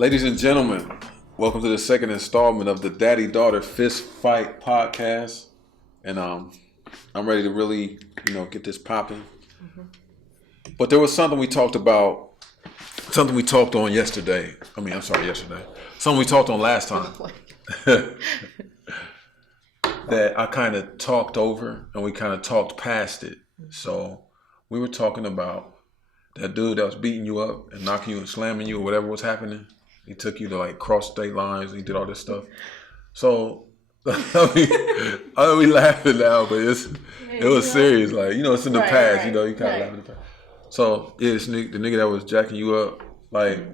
Ladies and gentlemen, welcome to the second installment of the Daddy-Daughter Fist Fight podcast. And I'm ready to really, get this popping. Mm-hmm. But there was something we talked about, something we talked on yesterday. Yesterday. Something we talked on last time. That I kind of talked over and we kind of talked past it. Mm-hmm. So we were talking about that dude that was beating you up and knocking you and slamming you or whatever was happening. He took you to cross state lines. He did all this stuff. So we laughing now, but it was serious. It's in the past. Right. You kind of laugh in the past. So yeah, the nigga that was jacking you up,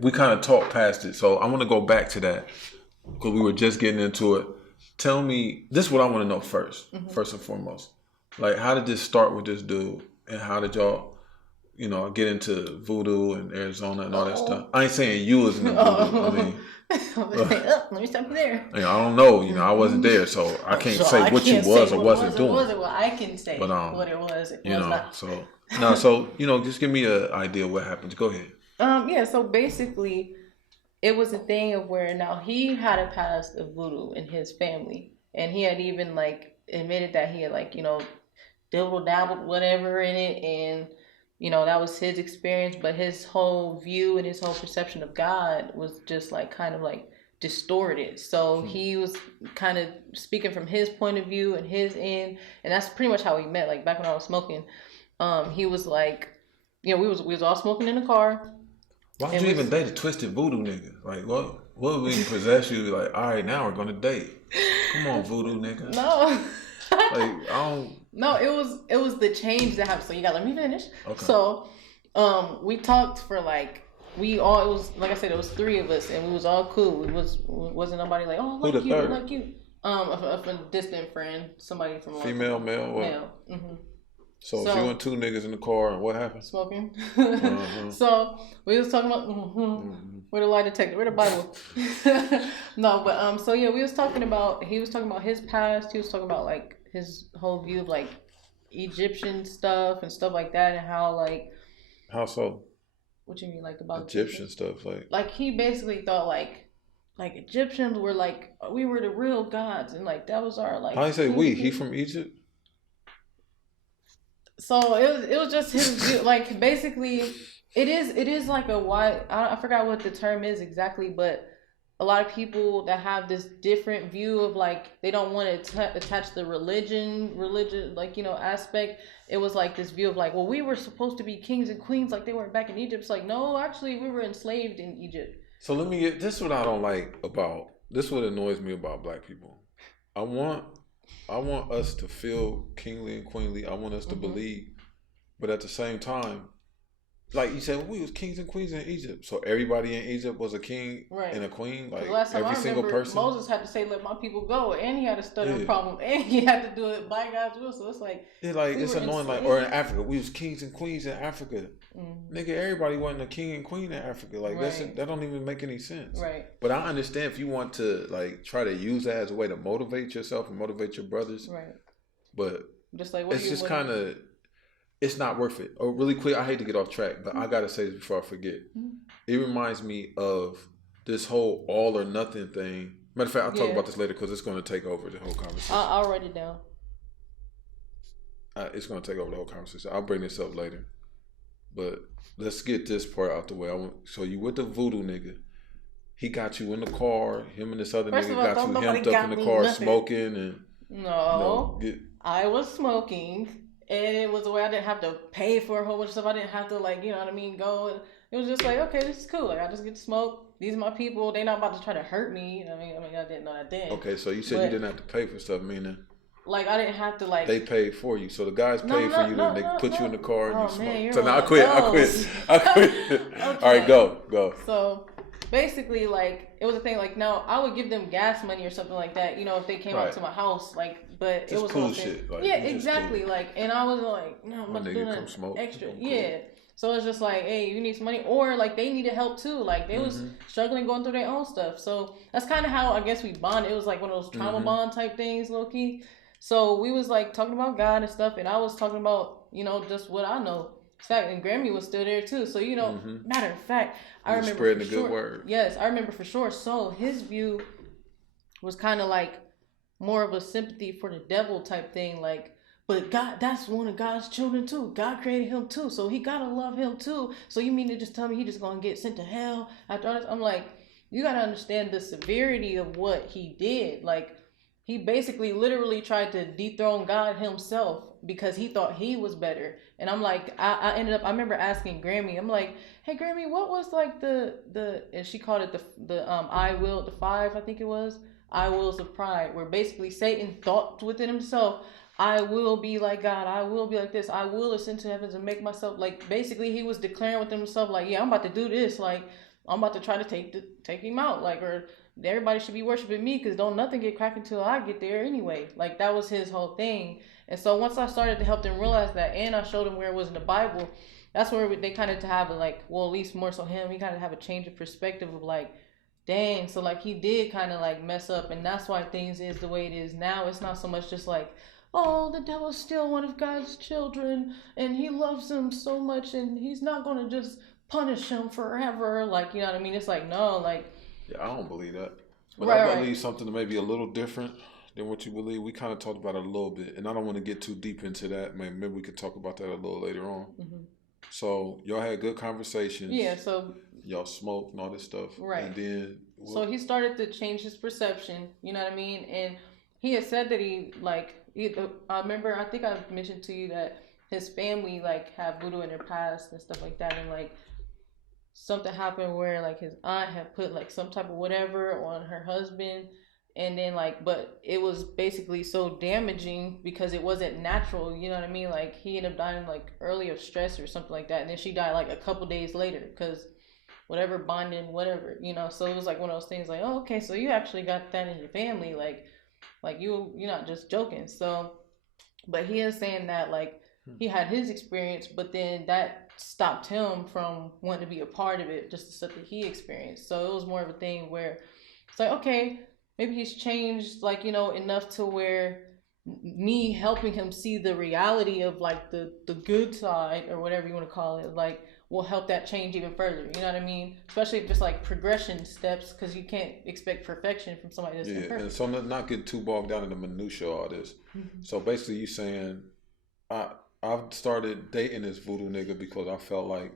we kind of talked past it. So I want to go back to that because we were just getting into it. Tell me, this is what I want to know first. Mm-hmm. First and foremost, how did this start with this dude, and how did y'all? Get into voodoo and Arizona and all that stuff. I ain't saying you was in the voodoo. Let me stop you there. I don't know. I wasn't there, so I can't say what you was or wasn't doing. Well, I can say what it was. It was not. So just give me an idea of what happened. Go ahead. So basically, it was a thing of where now he had a past of voodoo in his family, and he had even admitted that he had dabbled whatever in it, and that was his experience, but his whole view and his whole perception of God was just distorted. So he was kind of speaking from his point of view and his end, and that's pretty much how we met. Back when I was smoking, he was we was all smoking in the car. Why would you even date a twisted voodoo nigga? What would we possess you? All right, now we're gonna date. Come on, voodoo nigga. No. I don't. No, it was the change that happened. So you gotta let me finish. Okay. So, we talked for it was like I said, it was three of us, and we was all cool. It wasn't nobody like you. A distant friend, somebody from female, male, what? Male. Mm-hmm. So you and two niggas in the car, and what happened? Smoking. Uh-huh. So we was talking about where the lie detector, where the Bible. No, but so yeah, he was talking about his past. He was talking about his whole view of Egyptian stuff and stuff like that, and how so? What you mean about Egyptian stuff? He basically thought Egyptians were we were the real gods, and that was our How do you say we? He from Egypt? So it was just his view. Basically, it is a wide. I forgot what the term is exactly, but a lot of people that have this different view of they don't want to attach the religion aspect. It was this view of well, we were supposed to be kings and queens they were back in Egypt. It's no, actually we were enslaved in Egypt. So let me get this. What I don't like about this. What annoys me about black people. I want us to feel kingly and queenly. I want us to believe, but at the same time, you said, we was kings and queens in Egypt. So everybody in Egypt was a king and a queen? Last time every single person? Moses had to say, let my people go. And he had a stuttering problem. And he had to do it by God's will. So it's it's annoying. Or in Africa, we was kings and queens in Africa. Mm-hmm. Nigga, everybody wasn't a king and queen in Africa. That don't even make any sense. Right. But I understand if you want to, try to use that as a way to motivate yourself and motivate your brothers. Right. But just it's just kind of... It's not worth it. Oh, really quick, I hate to get off track, but I gotta say this before I forget. Mm-hmm. It reminds me of this whole all or nothing thing. Matter of fact, I'll talk about this later because it's going to take over the whole conversation. I'll write it down. It's going to take over the whole conversation. I'll bring this up later. But let's get this part out the way. So you with the voodoo nigga. He got you in the car. Him and this other nigga got you hemmed up in the car smoking. And no, I was smoking. And it was a way I didn't have to pay for a whole bunch of stuff. I didn't have to go. It was just okay, this is cool. I just get to smoke. These are my people. They not about to try to hurt me. I mean, I didn't know that then. Okay, so you said you didn't have to pay for stuff, meaning? I didn't have to They paid for you. So the guys paid for you, and they put you in the car and you smoke. So now I quit. Okay. All right, go. So basically, it was a thing. Now I would give them gas money or something like that. If they came up to my house, but just it was cool shit. Exactly. Cool. And I was no, I'm not doing extra. Cool. Yeah. So it's just hey, you need some money, or they needed help too. They was struggling going through their own stuff. So that's kind of how I guess we bonded. It was one of those trauma bond type things, low key. So we was talking about God and stuff, and I was talking about just what I know. Exactly, and Grammy was still there too. So matter of fact, I remember spreading for the good sure. word. Yes, I remember for sure. So his view was kind of like more of a sympathy for the devil type thing, like. But God, that's one of God's children too. God created him too, so he gotta love him too. So you mean to just tell me he just gonna get sent to hell after all this? I'm like, you gotta understand the severity of what he did. Like, he basically literally tried to dethrone God himself because he thought he was better. And I'm like, I ended up, I remember asking Grammy, I'm like, hey Grammy, what was like and she called it the I will, the five, I think it was, I wills of pride, where basically Satan thought within himself, I will be like God, I will be like this, I will ascend to heavens and make myself, like, basically he was declaring within himself, like, yeah, I'm about to do this, like, I'm about to try to take him out, like, or everybody should be worshiping me because don't nothing get cracked until I get there anyway. Like, that was his whole thing. And so once I started to help them realize that, and I showed them where it was in the Bible, that's where they kind of to have a, like, well, at least more so him, he kind of have a change of perspective of like, dang, so like he did kind of like mess up, and that's why things is the way it is now. It's not so much just like, oh, the devil's still one of God's children and he loves him so much and he's not going to just punish him forever. Like, you know what I mean? It's like, no, like. Yeah, I don't believe that. But Right, I believe something maybe a little different than what you believe. We kind of talked about it a little bit, and I don't want to get too deep into that. Maybe we could talk about that a little later on. Mm-hmm. So y'all had good conversations. Yeah, so y'all smoked and all this stuff. Right. And then so he started to change his perception, you know what I mean? And he had said that I remember, I think I mentioned to you that his family like have voodoo in their past and stuff like that, and like something happened where like his aunt had put like some type of whatever on her husband, and then like, but it was basically so damaging because it wasn't natural, you know what I mean? Like he ended up dying like early of stress or something like that, and then she died like a couple days later because whatever bonding, whatever, you know. So it was like one of those things like, oh, okay, so you actually got that in your family, like you're not just joking. So, but he is saying that like he had his experience, but then that stopped him from wanting to be a part of it, just the stuff that he experienced. So it was more of a thing where it's like, okay, maybe he's changed, like, you know, enough to where me helping him see the reality of like the good side or whatever you want to call it, like, will help that change even further. You know what I mean? Especially if it's like progression steps, because you can't expect perfection from somebody that's imperfect. And so not get too bogged down in the minutia of all this. Mm-hmm. So basically, you saying I've started dating this voodoo nigga because I felt like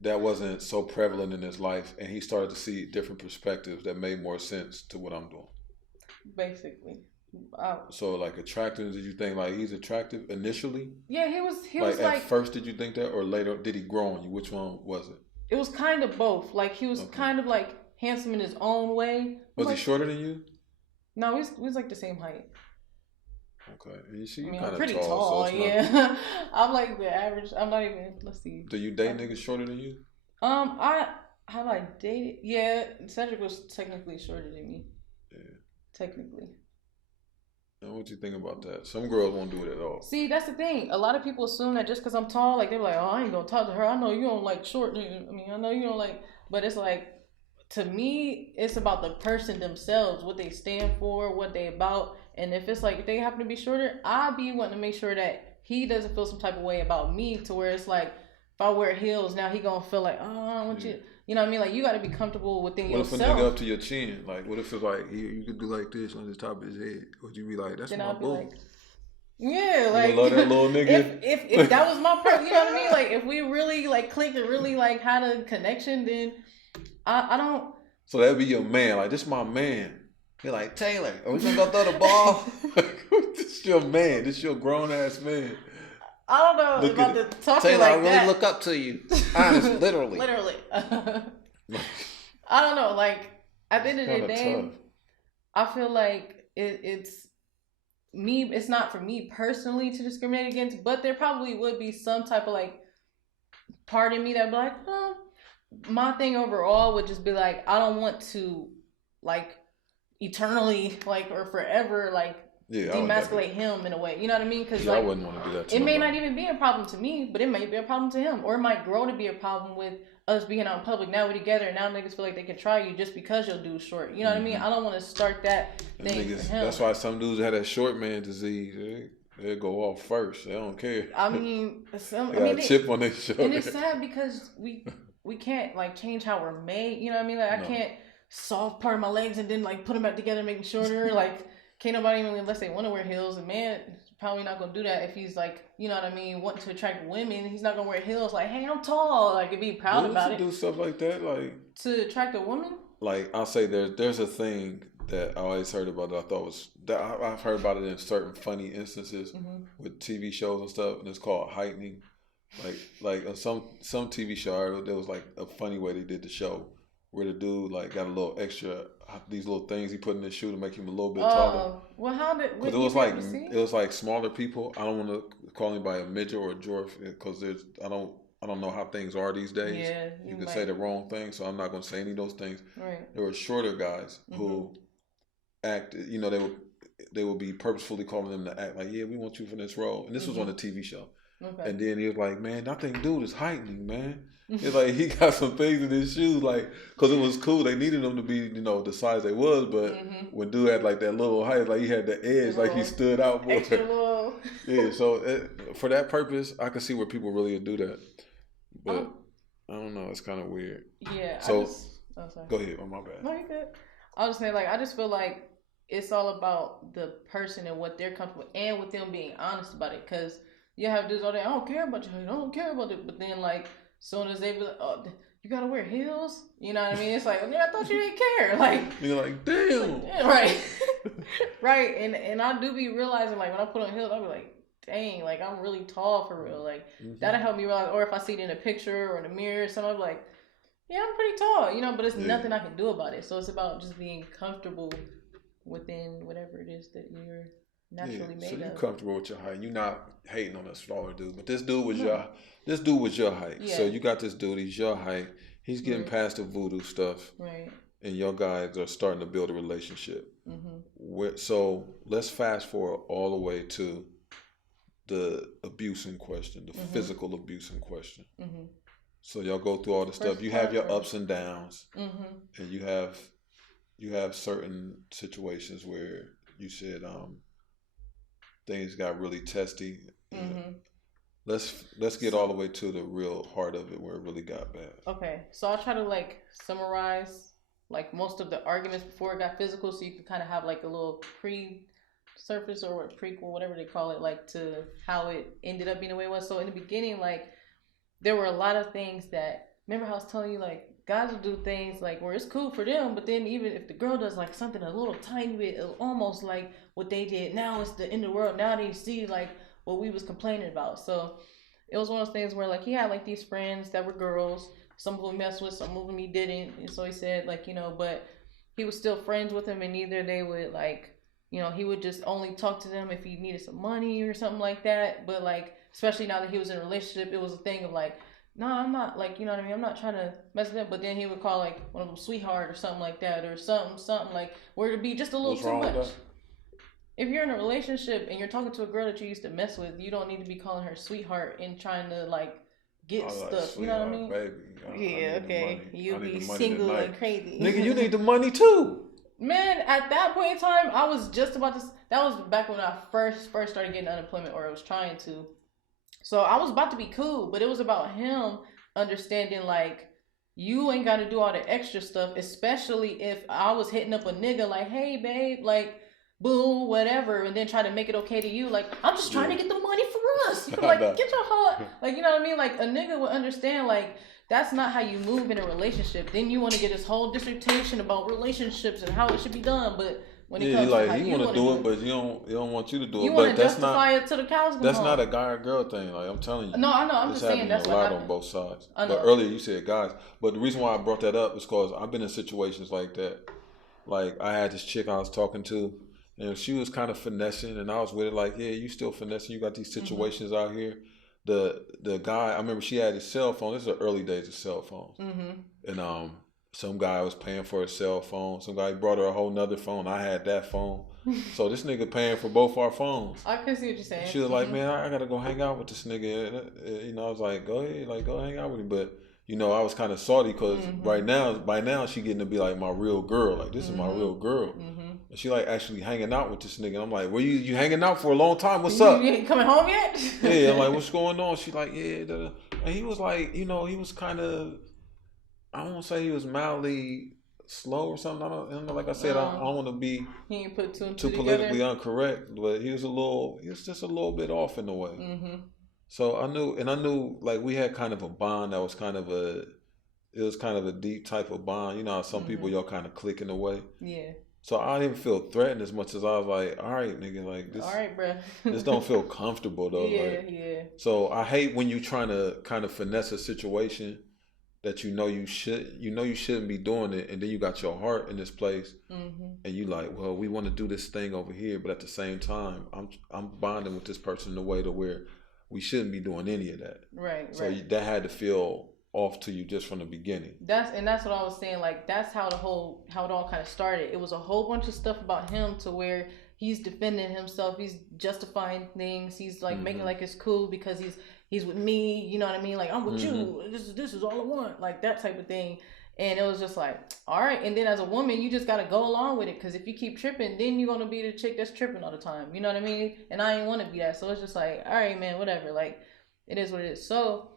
that wasn't so prevalent in his life, and he started to see different perspectives that made more sense to what I'm doing. Basically. So like attractiveness, did you think like he's attractive initially? Yeah, he was like at first did you think that, or later did he grow on you? Which one was it? It was kind of both. Like he was kind of like handsome in his own way. Was he shorter than you? No, he was like the same height. Okay, you see, you I'm pretty tall. So yeah, I'm like the average. I'm not even. Let's see. Do you date niggas shorter than you? Have I dated? Yeah, Cedric was technically shorter than me. Yeah, technically. And what you think about that? Some girls won't do it at all. See, that's the thing. A lot of people assume that just because I'm tall, like they're like, oh, I ain't gonna talk to her. I know you don't like short. I mean, I know you don't like. But it's like, to me, it's about the person themselves, what they stand for, what they about. And if it's like, if they happen to be shorter, I'll be wanting to make sure that he doesn't feel some type of way about me, to where it's like, if I wear heels, now he gonna feel like, oh, I don't want you. You know what I mean? Like, you got to be comfortable within yourself. What if a nigga up to your chin? Like, what if it's like, you could do like this on the top of his head? Would you be like, that's then my boo? Like, yeah, like, you love that little nigga? if that was my person, you know what I mean? Like, if we really, like, clicked and really, like, had a connection, then I don't. So that'd be your man. Like, this my man. You're like, Taylor, are we gonna go throw the ball? This your man. This your grown-ass man. I don't know look about the talking Taylor, like I really that. Look up to you. Honestly, literally. Literally. I don't know. Like, at the end of the day, I feel like it's me. It's not for me personally to discriminate against, but there probably would be some type of like part in me that'd be like, oh. My thing overall would just be like, I don't want to like eternally like or forever like demasculate him in a way, you know what I mean? Because like, I wouldn't want to do that. It may not even be a problem to me, but it may be a problem to him, or it might grow to be a problem with us being out in public. Now we're together, and now niggas feel like they can try you just because your dude's short. You know what I mean? I don't want to start that thing for him. That's why some dudes had that short man disease. They go off first. They don't care. I mean, They got a chip on their shoulder. And it's sad because we can't like change how we're made. You know what I mean? Like I can't soft part my legs and then like put them back together and make them shorter. Like can't nobody even, unless they want to wear heels. And man, probably not gonna do that if he's like, you know what I mean, wanting to attract women. He's not gonna wear heels. Like, hey, I'm tall. Like, and be proud about it. Do stuff like that, like to attract a woman. Like I'll say, there's a thing that I always heard about that I thought was that I've heard about it in certain funny instances with TV shows and stuff, and it's called heightening. Like on some TV show, there was like a funny way they did the show where the dude like got a little extra, these little things he put in his shoe to make him a little bit taller. Well, how did? Because it was like smaller people. I don't want to call anybody a midget or a dwarf because I don't know how things are these days. Yeah, you can say the wrong thing, so I'm not going to say any of those things. Right. There were shorter guys who acted. You know, they would be purposefully calling them to act like, yeah, we want you for this role, and this was on a TV show. Okay. And then he was like, man, I think dude is heightening, man. It's like he got some things in his shoes, like, because it was cool. They needed him to be, you know, the size they was, but when dude had like that little height, like he had the edge, like he stood out more. Extra little. Yeah, so for that purpose, I can see where people really do that. But I don't know, it's kind of weird. Yeah. So go ahead. Oh, my bad. No, you're good. I was saying, like, I just feel like it's all about the person and what they're comfortable with, and with them being honest about it, because you have dudes all day, I don't care about you, I don't care about it. But then, like, soon as they be like, oh, you gotta wear heels? You know what I mean? It's like, yeah, I thought you didn't care. Like, you're like, damn. Right. Right. And I do be realizing, like, when I put on heels, I'll be like, dang, like, I'm really tall for real. Like, that'll help me realize, or if I see it in a picture or in a mirror or something, I'll be like, yeah, I'm pretty tall, you know, but it's nothing I can do about it. So it's about just being comfortable within whatever it is that you're naturally made of. So you're comfortable with your height. You're not hating on a smaller dude, but this dude was your height. Yeah. So you got this dude. He's your height. He's getting past the voodoo stuff, right? And your guys are starting to build a relationship. So let's fast forward all the way to the abuse in question, the physical abuse in question. So y'all go through all the stuff. You have your ups and downs, and you have certain situations where you said things got really testy. Let's get all the way to the real heart of it where it really got bad. Okay, so I'll try to like summarize like most of the arguments before it got physical, so you can kind of have like a little pre-surface or prequel, whatever they call it, like to how it ended up being the way it was. So in the beginning, like there were a lot of things that, remember how I was telling you, like guys will do things like where it's cool for them, but then even if the girl does like something a little tiny bit, almost like what they did, now it's the end of the world. Now they see like what we was complaining about. So it was one of those things where like he had like these friends that were girls. Some of them messed with, some of them he didn't. And so he said like, you know, but he was still friends with them, and neither they would like, you know, he would just only talk to them if he needed some money or something like that. But like, especially now that he was in a relationship, it was a thing of like, no, I'm not, like, you know what I mean? I'm not trying to mess with them. But then he would call like one of them sweetheart or something like that, or something like where it'd be just a little too much. If you're in a relationship and you're talking to a girl that you used to mess with, you don't need to be calling her sweetheart and trying to like get stuff. You know what I mean? Baby. Okay. You'll be single and crazy. Nigga, you need the money too. Man, at that point in time, I was just about to. That was back when I first started getting unemployment, or I was trying to. So I was about to be cool, but it was about him understanding like you ain't got to do all the extra stuff, especially if I was hitting up a nigga like, hey babe, like boo, whatever, and then try to make it okay to you. Like, I'm just trying to get the money for us. Like, get your heart. Like, you know what I mean? Like, a nigga would understand, like, that's not how you move in a relationship. Then you want to get this whole dissertation about relationships and how it should be done, but when it comes to how you want to do it, but you don't want you to do it. You want to justify it to the cows come home. That's not a guy or girl thing. Like, I'm telling you. No, I know. I'm just saying that's what happened. On both sides. I know. But earlier you said guys. But the reason why I brought that up is because I've been in situations like that. Like, I had this chick I was talking to, and she was kind of finessing, and I was with it like, yeah, you still finessing. You got these situations out here. The guy, I remember she had his cell phone. This is the early days of cell phones. And some guy was paying for a cell phone. Some guy brought her a whole nother phone. I had that phone. So this nigga paying for both our phones. I can see what you're saying. She was like, man, I got to go hang out with this nigga. You know, I was like, go ahead, like, go hang out with him. But, you know, I was kind of salty because by now, she getting to be like my real girl. Like, this is my real girl. And she like actually hanging out with this nigga. And I'm like, were you hanging out for a long time? What's up? You ain't coming home yet? Yeah, I'm like, what's going on? She like, yeah. Da-da. And he was like, he was kind of, I don't want to say he was mildly slow or something. I don't know. Like I said, I don't want to be he ain't put two too politically incorrect, but he was just a little bit off in a way. Mm-hmm. So I knew like we had kind of a bond that was it was kind of a deep type of bond. You know how some people y'all kind of click in a way. Yeah. So I didn't feel threatened as much as I was like, all right, nigga, like this. All right, bro. This don't feel comfortable though. Yeah, like, yeah. So I hate when you trying to kind of finesse a situation that you shouldn't be doing it, and then you got your heart in this place, and you like, well, we want to do this thing over here, but at the same time, I'm bonding with this person in a way to where we shouldn't be doing any of that. Right. So that had to feel off to you just from the beginning. That's what I was saying. Like that's how it all kind of started. It was a whole bunch of stuff about him to where he's defending himself. He's justifying things. He's like making like it's cool because he's with me. You know what I mean? Like I'm with you. This is all I want. Like that type of thing. And it was just like, all right. And then as a woman, you just got to go along with it. Because if you keep tripping, then you're going to be the chick that's tripping all the time. You know what I mean? And I ain't want to be that. So it's just like, all right, man, whatever. Like it is what it is. So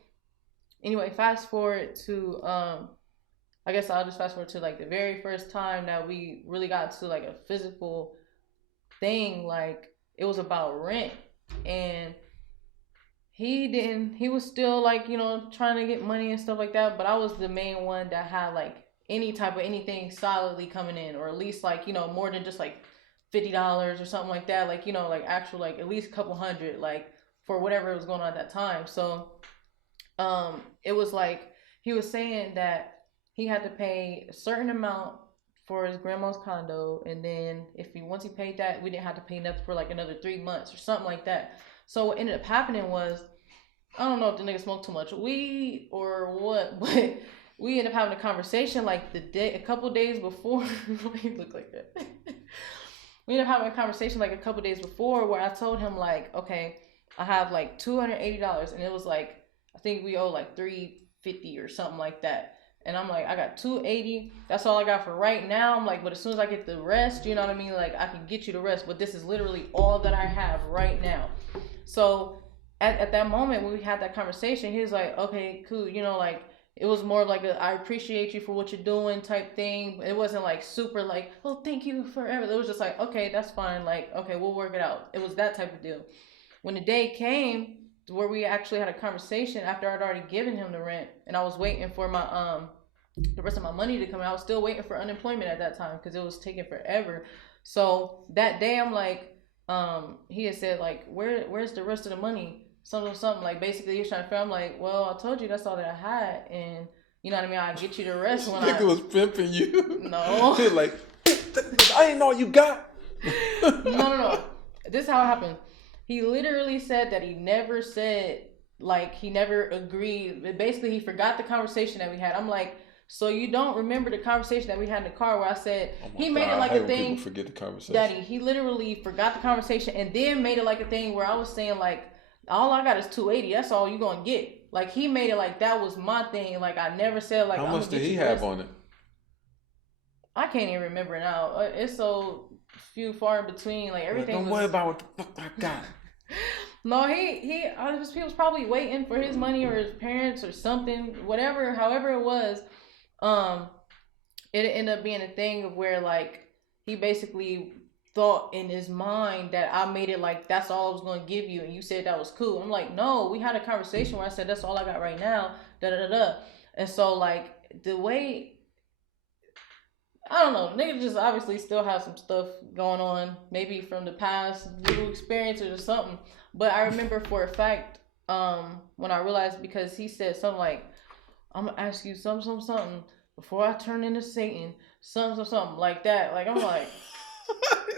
anyway, fast forward to, I guess I'll just fast forward to like the very first time that we really got to like a physical thing. Like it was about rent. And he was still like, trying to get money and stuff like that. But I was the main one that had like any type of anything solidly coming in, or at least like, more than just like $50 or something like that. Like, like actual, like at least a couple hundred, like for whatever was going on at that time. So, it was like, he was saying that he had to pay a certain amount for his grandma's condo. And then once he paid that, we didn't have to pay nothing for like another 3 months or something like that. So what ended up happening was, I don't know if the nigga smoked too much weed or what, but we ended up having a conversation like a couple days before. Why you look like that? We ended up having a conversation like a couple days before where I told him like, okay, I have like $280, and it was like, I think we owe like $350 or something like that. And I'm like, I got $280. That's all I got for right now. I'm like, but as soon as I get the rest, you know what I mean? Like I can get you the rest, but this is literally all that I have right now. So at that moment when we had that conversation, he was like, okay, cool. Like it was more of like I appreciate you for what you're doing type thing. It wasn't like super like, oh, thank you forever. It was just like, okay, that's fine. Like, okay, we'll work it out. It was that type of deal. When the day came where we actually had a conversation after I'd already given him the rent, and I was waiting for my the rest of my money to come in. I was still waiting for unemployment at that time because it was taking forever. So that day I'm like, he had said like, where's the rest of the money? Something like basically he was trying to figure. I'm like, well, I told you that's all that I had, and you know what I mean. I'll get you the rest when I was pimping you. No, like I didn't know you got. No. This is how it happened. He literally said that he never agreed. Basically, he forgot the conversation that we had. I'm like, so you don't remember the conversation that we had in the car where I said made it like a thing. Forget the conversation. Daddy, he literally forgot the conversation and then made it like a thing where I was saying like, all I got is $280. That's all you gonna get. Like he made it like that was my thing. Like I never said like. How much did he have on it? I can't even remember now. It's so far in between. Like everything. Don't worry about what the fuck I got. No, he was probably waiting for his money or his parents or something, however it was. It ended up being a thing of where like he basically thought in his mind that I made it like that's all I was going to give you, and you said that was cool. I'm like, no, we had a conversation where I said that's all I got right now, and so like the way, I don't know, nigga just obviously still have some stuff going on, maybe from the past little experiences or something. But I remember for a fact, when I realized, because he said something like, I'm gonna ask you something before I turn into Satan, something like that. Like I'm like,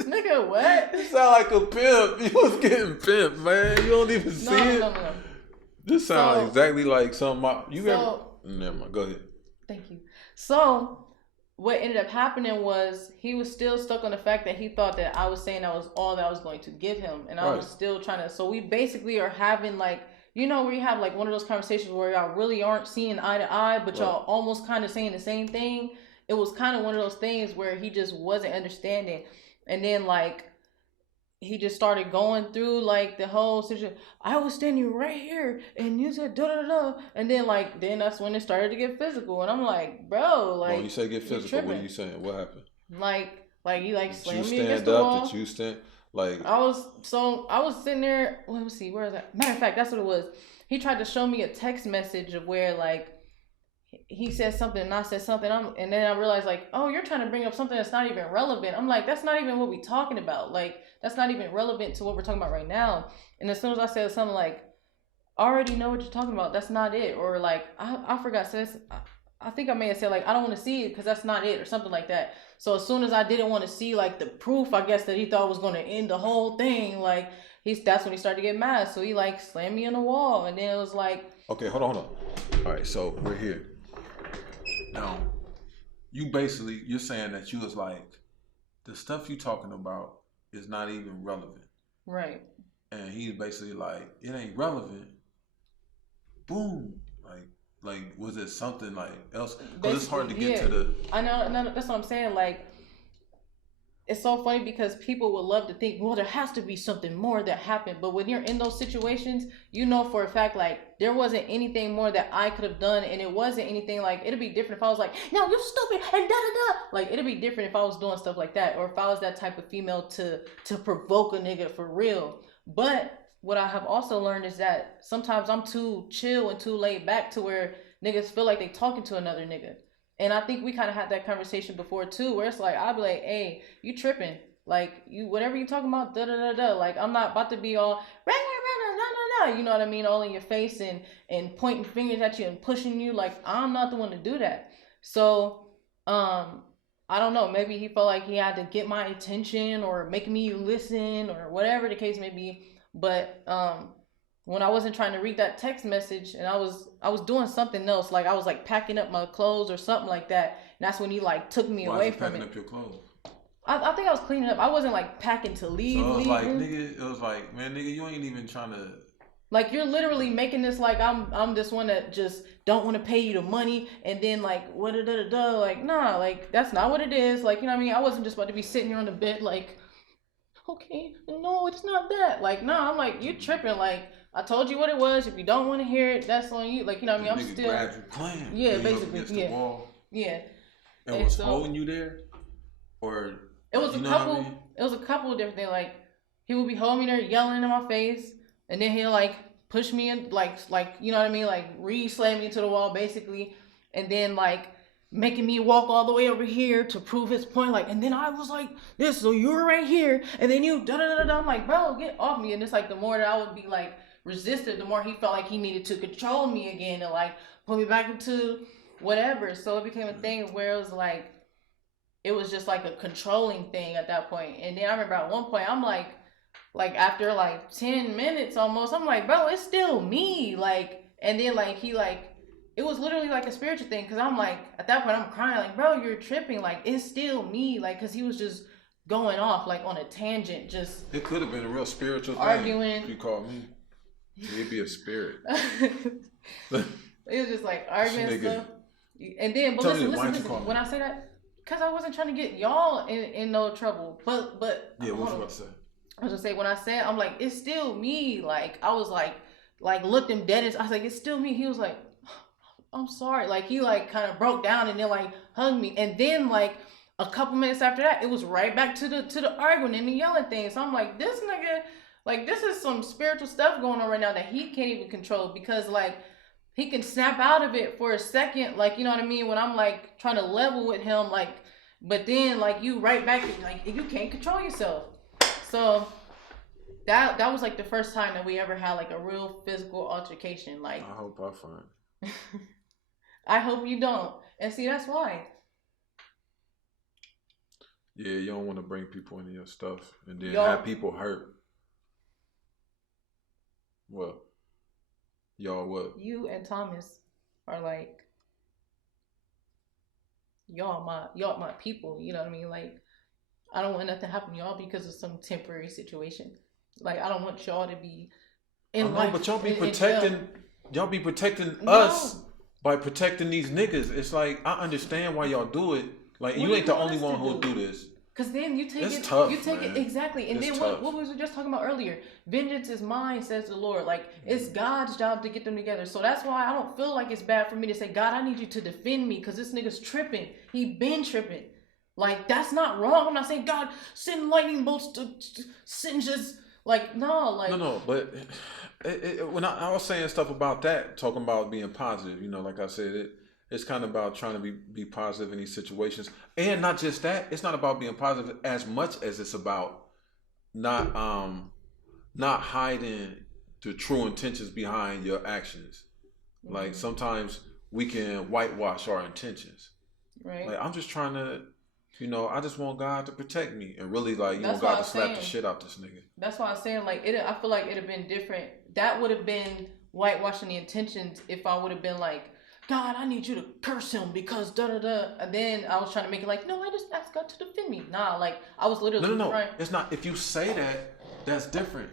nigga, what? You sound like a pimp. You was getting pimped, man. You don't even see it. No. This sounds exactly like something. Never mind. Go ahead. Thank you. So what ended up happening was he was still stuck on the fact that he thought that I was saying that was all that I was going to give him, and I was still trying to. So we basically are having like, where you have like one of those conversations where y'all really aren't seeing eye to eye, but y'all almost kind of saying the same thing. It was kind of one of those things where he just wasn't understanding. And then like he just started going through like the whole situation. I was standing right here, and you said da da da, and then that's when it started to get physical, and I'm like, bro, like, when you say get physical, what are you saying? What happened? Like you like Did slammed you me against stand the up? wall. Did you stand like? I was sitting there. Let me see, where is that? Matter of fact, that's what it was. He tried to show me a text message of where like he said something and I said something, and then I realized like, oh, you're trying to bring up something that's not even relevant. I'm like, that's not even what we talking about. Like, that's not even relevant to what we're talking about right now. And as soon as I said something like, I already know what you're talking about, that's not it, or like I forgot sis. I think I may have said like, I don't want to see it because that's not it, or something like that. So as soon as I didn't want to see like the proof, I guess that he thought was going to end the whole thing, like that's when he started to get mad. So he like slammed me in the wall, and then it was like, okay, hold on. All right, so we're here. Now, you're saying that you was like, the stuff you talking about is not even relevant. right. And he's basically like, it ain't relevant. Boom. Like was it something like else? Because it's hard to get to the. I know, that's what I'm saying. Like, it's so funny because people would love to think, well, there has to be something more that happened. But when you're in those situations, you know for a fact, like, there wasn't anything more that I could have done. And it wasn't anything like, it'd be different if I was like, no, you're stupid and da-da-da. Like, it'd be different if I was doing stuff like that. Or if I was that type of female to provoke a nigga for real. But what I have also learned is that sometimes I'm too chill and too laid back to where niggas feel like they talking to another nigga. And I think we kind of had that conversation before too, where it's like, I'll be like, hey, you tripping. Like, you, whatever you talking about, da da da da. Like, I'm not about to be all, rah, rah, rah, rah, rah, you know what I mean, all in your face and pointing fingers at you and pushing you. Like, I'm not the one to do that. So, I don't know. Maybe he felt like he had to get my attention or make me listen or whatever the case may be. But, when I wasn't trying to read that text message and I was doing something else, like I was like packing up my clothes or something like that, and that's when he like took me away from it. Packing up your clothes? I think I was cleaning up. I wasn't like packing to leave. So it was like, nigga, man, nigga, you ain't even trying to. Like, you're literally making this like I'm this one that just don't want to pay you the money, and then like what da da da. Like, nah, like that's not what it is. Like, you know what I mean? I wasn't just about to be sitting here on the bed like, okay, no, it's not that. Like, nah, I'm like, you tripping. Like, I told you what it was. If you don't want to hear it, that's on you. Like, you know what I mean? I'm still. Grabbed you playing. Yeah, basically. The wall. Yeah. And was holding you there, or it was a couple. I mean? It was a couple of different things. Like, he would be holding me there, yelling in my face, and then he'll like push me in, like you know what I mean, like re-slam me into the wall, basically, and then like making me walk all the way over here to prove his point. Like, and then I was like this, so you're right here, and then you da da da da. I'm like, bro, get off me. And it's like the more that I would be like resisted, the more he felt like he needed to control me again and like put me back into whatever. So it became a thing where it was like, it was just like a controlling thing at that point. And then I remember at one point, I'm like after like 10 minutes almost, I'm like, bro, it's still me. Like, and then like he like, it was literally like a spiritual thing, because I'm like, at that point I'm crying like, bro, you're tripping. Like, it's still me. Like, because he was just going off like on a tangent. Just, it could have been a real spiritual arguing thing if you called me. It'd be a spirit. It was just like arguing and stuff. And then, but listen, when I say that, because I wasn't trying to get y'all in no trouble. But yeah, what was you about to say? I was gonna say, when I said, I'm like, it's still me. Like, I was like looked him dead in. I was like, it's still me. He was like, I'm sorry. Like, he like kind of broke down and then like hugged me. And then like a couple minutes after that, it was right back to the arguing and the yelling thing. So I'm like, this nigga, like, this is some spiritual stuff going on right now that he can't even control, because like he can snap out of it for a second, like, you know what I mean, when I'm like trying to level with him, like, but then like you right back, like, you can't control yourself. So that was like the first time that we ever had like a real physical altercation. Like, I hope I find. I hope you don't. And see, that's why. Yeah, you don't want to bring people into your stuff and then have people hurt. What? Y'all what? You and Thomas are like, y'all my people, you know what I mean? Like, I don't want nothing to happen to y'all because of some temporary situation. Like, I don't want y'all to be in life. But y'all be protecting us by protecting these niggas. It's like, I understand why y'all do it. Like, you ain't the only one who'll do this. Because then you take it's tough, you take man. it exactly, and it's then tough. what was we just talking about earlier? Vengeance is mine, says the Lord. Like it's God's job to get them together. So that's why I don't feel like it's bad for me to say, God, I need you to defend me, because this nigga's tripping. He been tripping. Like that's not wrong. I'm not saying God send lightning bolts to send just like no. But when I was saying stuff about that, talking about being positive, like I said, it's kind of about trying to be positive in these situations, and not just that. It's not about being positive as much as it's about not hiding the true intentions behind your actions. Mm-hmm. Like sometimes we can whitewash our intentions. Right. Like I'm just trying to. I just want God to protect me, and really, like, you want God to slap the shit out this nigga. That's why I'm saying, like, I feel like it'd have been different. That would have been whitewashing the intentions if I would have been like, God, I need you to curse him because da da da. And then I was trying to make it like, no, I just asked God to defend me. Nah, like I was literally trying. It's not. If you say that, that's different.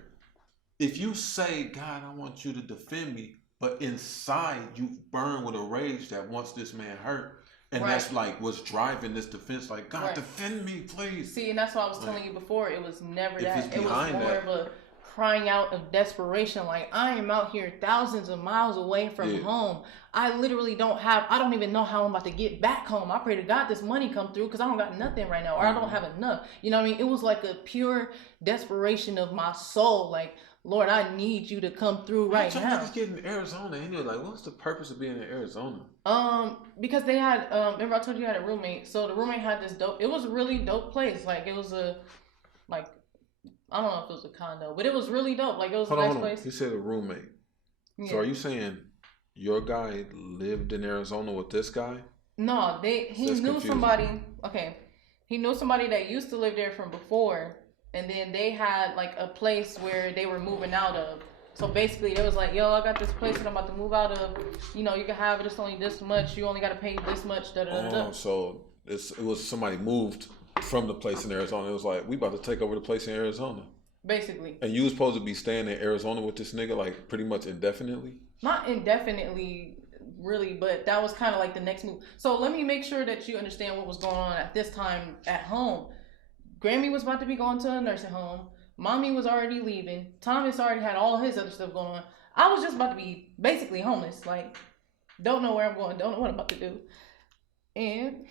If you say, God, I want you to defend me, but inside you burn with a rage that wants this man hurt. And that's like what's driving this defense. Like, God, defend me, please. See, and that's what I was telling you before. It was never that. It was more of a crying out of desperation. Like, I am out here thousands of miles away from home. I literally I don't even know how I'm about to get back home. I pray to God this money come through because I don't got nothing right now, or I don't have enough. You know what I mean? It was like a pure desperation of my soul. Like, Lord, I need you to come through right now. Just getting in Arizona, and you're like, what's the purpose of being in Arizona? Because they had, remember I told you I had a roommate. So the roommate had this dope. It was a really dope place. Like it was I don't know if it was a condo, but it was really dope. Like it was a nice place. You said a roommate. Yeah. So are you saying your guy lived in Arizona with this guy? No, he knew somebody. Okay, he knew somebody that used to live there from before. And then they had like a place where they were moving out of. So basically, it was like, yo, I got this place that I'm about to move out of. You know, you can have it. It's only this much. You only got to pay this much. Da, da, da, da. So it was somebody moved from the place in Arizona. It was like, we about to take over the place in Arizona. Basically. And you was supposed to be staying in Arizona with this nigga like pretty much indefinitely? Not indefinitely, really, but that was kind of like the next move. So let me make sure that you understand what was going on at this time at home. Grammy was about to be going to a nursing home. Mommy was already leaving. Thomas already had all his other stuff going on. I was just about to be basically homeless. Like, don't know where I'm going. Don't know what I'm about to do. And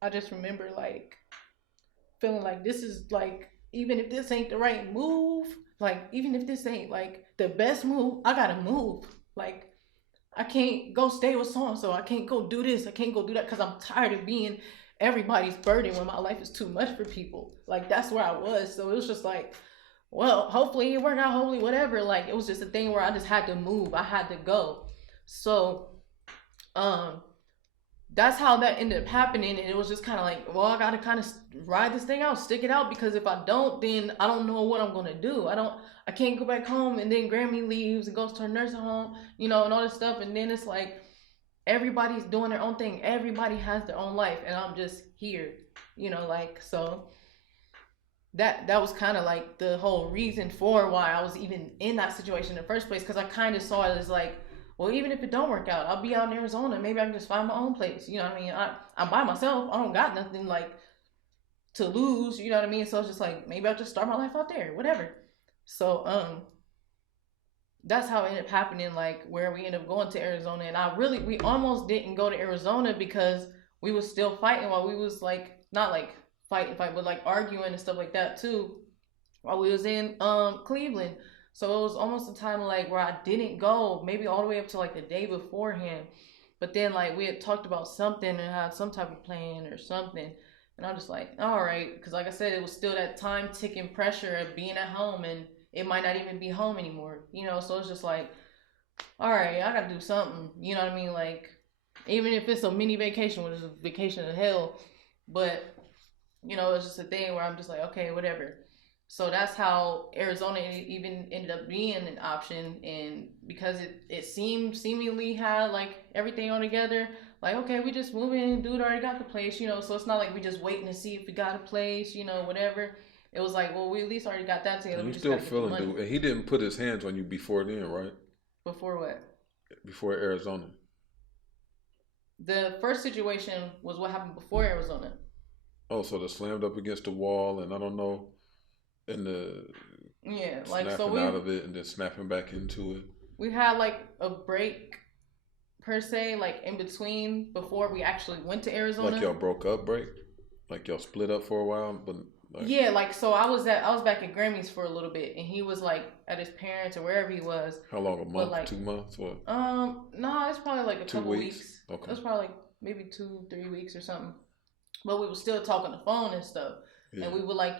I just remember, like, feeling like this is, like, even if this ain't the right move, like, even if this ain't, like, the best move, I gotta move. Like, I can't go stay with so-and-so. I can't go do this. I can't go do that because I'm tired of being everybody's burden when my life is too much for people. Like, that's where I was. So it was just like, well, hopefully it worked out, hopefully whatever. Like, it was just a thing where I just had to move. I had to go. So, that's how that ended up happening. And it was just kind of like, well, I got to kind of ride this thing out, stick it out, because if I don't, then I don't know what I'm going to do. I can't go back home, and then Grammy leaves and goes to her nursing home, you know, and all this stuff. And then it's like, everybody's doing their own thing. Everybody has their own life, and I'm just here, you know, like, so that was kind of like the whole reason for why I was even in that situation in the first place. Cause I kind of saw it as like, well, even if it don't work out, I'll be out in Arizona. Maybe I can just find my own place. You know what I mean? I'm by myself. I don't got nothing like to lose. You know what I mean? So it's just like, maybe I'll just start my life out there, whatever. So, that's how it ended up happening, like where we ended up going to Arizona. And we almost didn't go to Arizona because we was still fighting while we was like, not like fight, but like arguing and stuff like that too, while we was in Cleveland. So it was almost a time like where I didn't go, maybe all the way up to like the day beforehand. But then like we had talked about something and had some type of plan or something. And I'm just like, all right. Because like I said, it was still that time ticking pressure of being at home, and it might not even be home anymore, you know? So it's just like, all right, I got to do something. You know what I mean? Like, even if it's a mini vacation, which is a vacation of hell. But, you know, it's just a thing where I'm just like, okay, whatever. So that's how Arizona even ended up being an option. And because it seemingly had like everything on together, like, okay, we just move in, dude already got the place, you know, so it's not like we just waiting to see if we got a place, you know, whatever. It was like, well, we at least already got that together. You still feeling, dude. And he didn't put his hands on you before then, right? Before what? Before Arizona. The first situation was what happened before Arizona. Oh, so they slammed up against the wall, and I don't know, and the Yeah, like so snapping out of it, and then snapping back into it. we had like a break per se, like in between before we actually went to Like y'all Arizona. broke up, break? Like y'all split up for a while, but like Yeah, like so I was back at Grammys for a little bit, and he was like at his parents or wherever he was. how long? A But month? like, 2 months? What? no, it's probably like a Two couple weeks? weeks. It Okay. was probably like maybe 2, 3 weeks or something. But we were still talking on the phone and stuff, Yeah. and we would like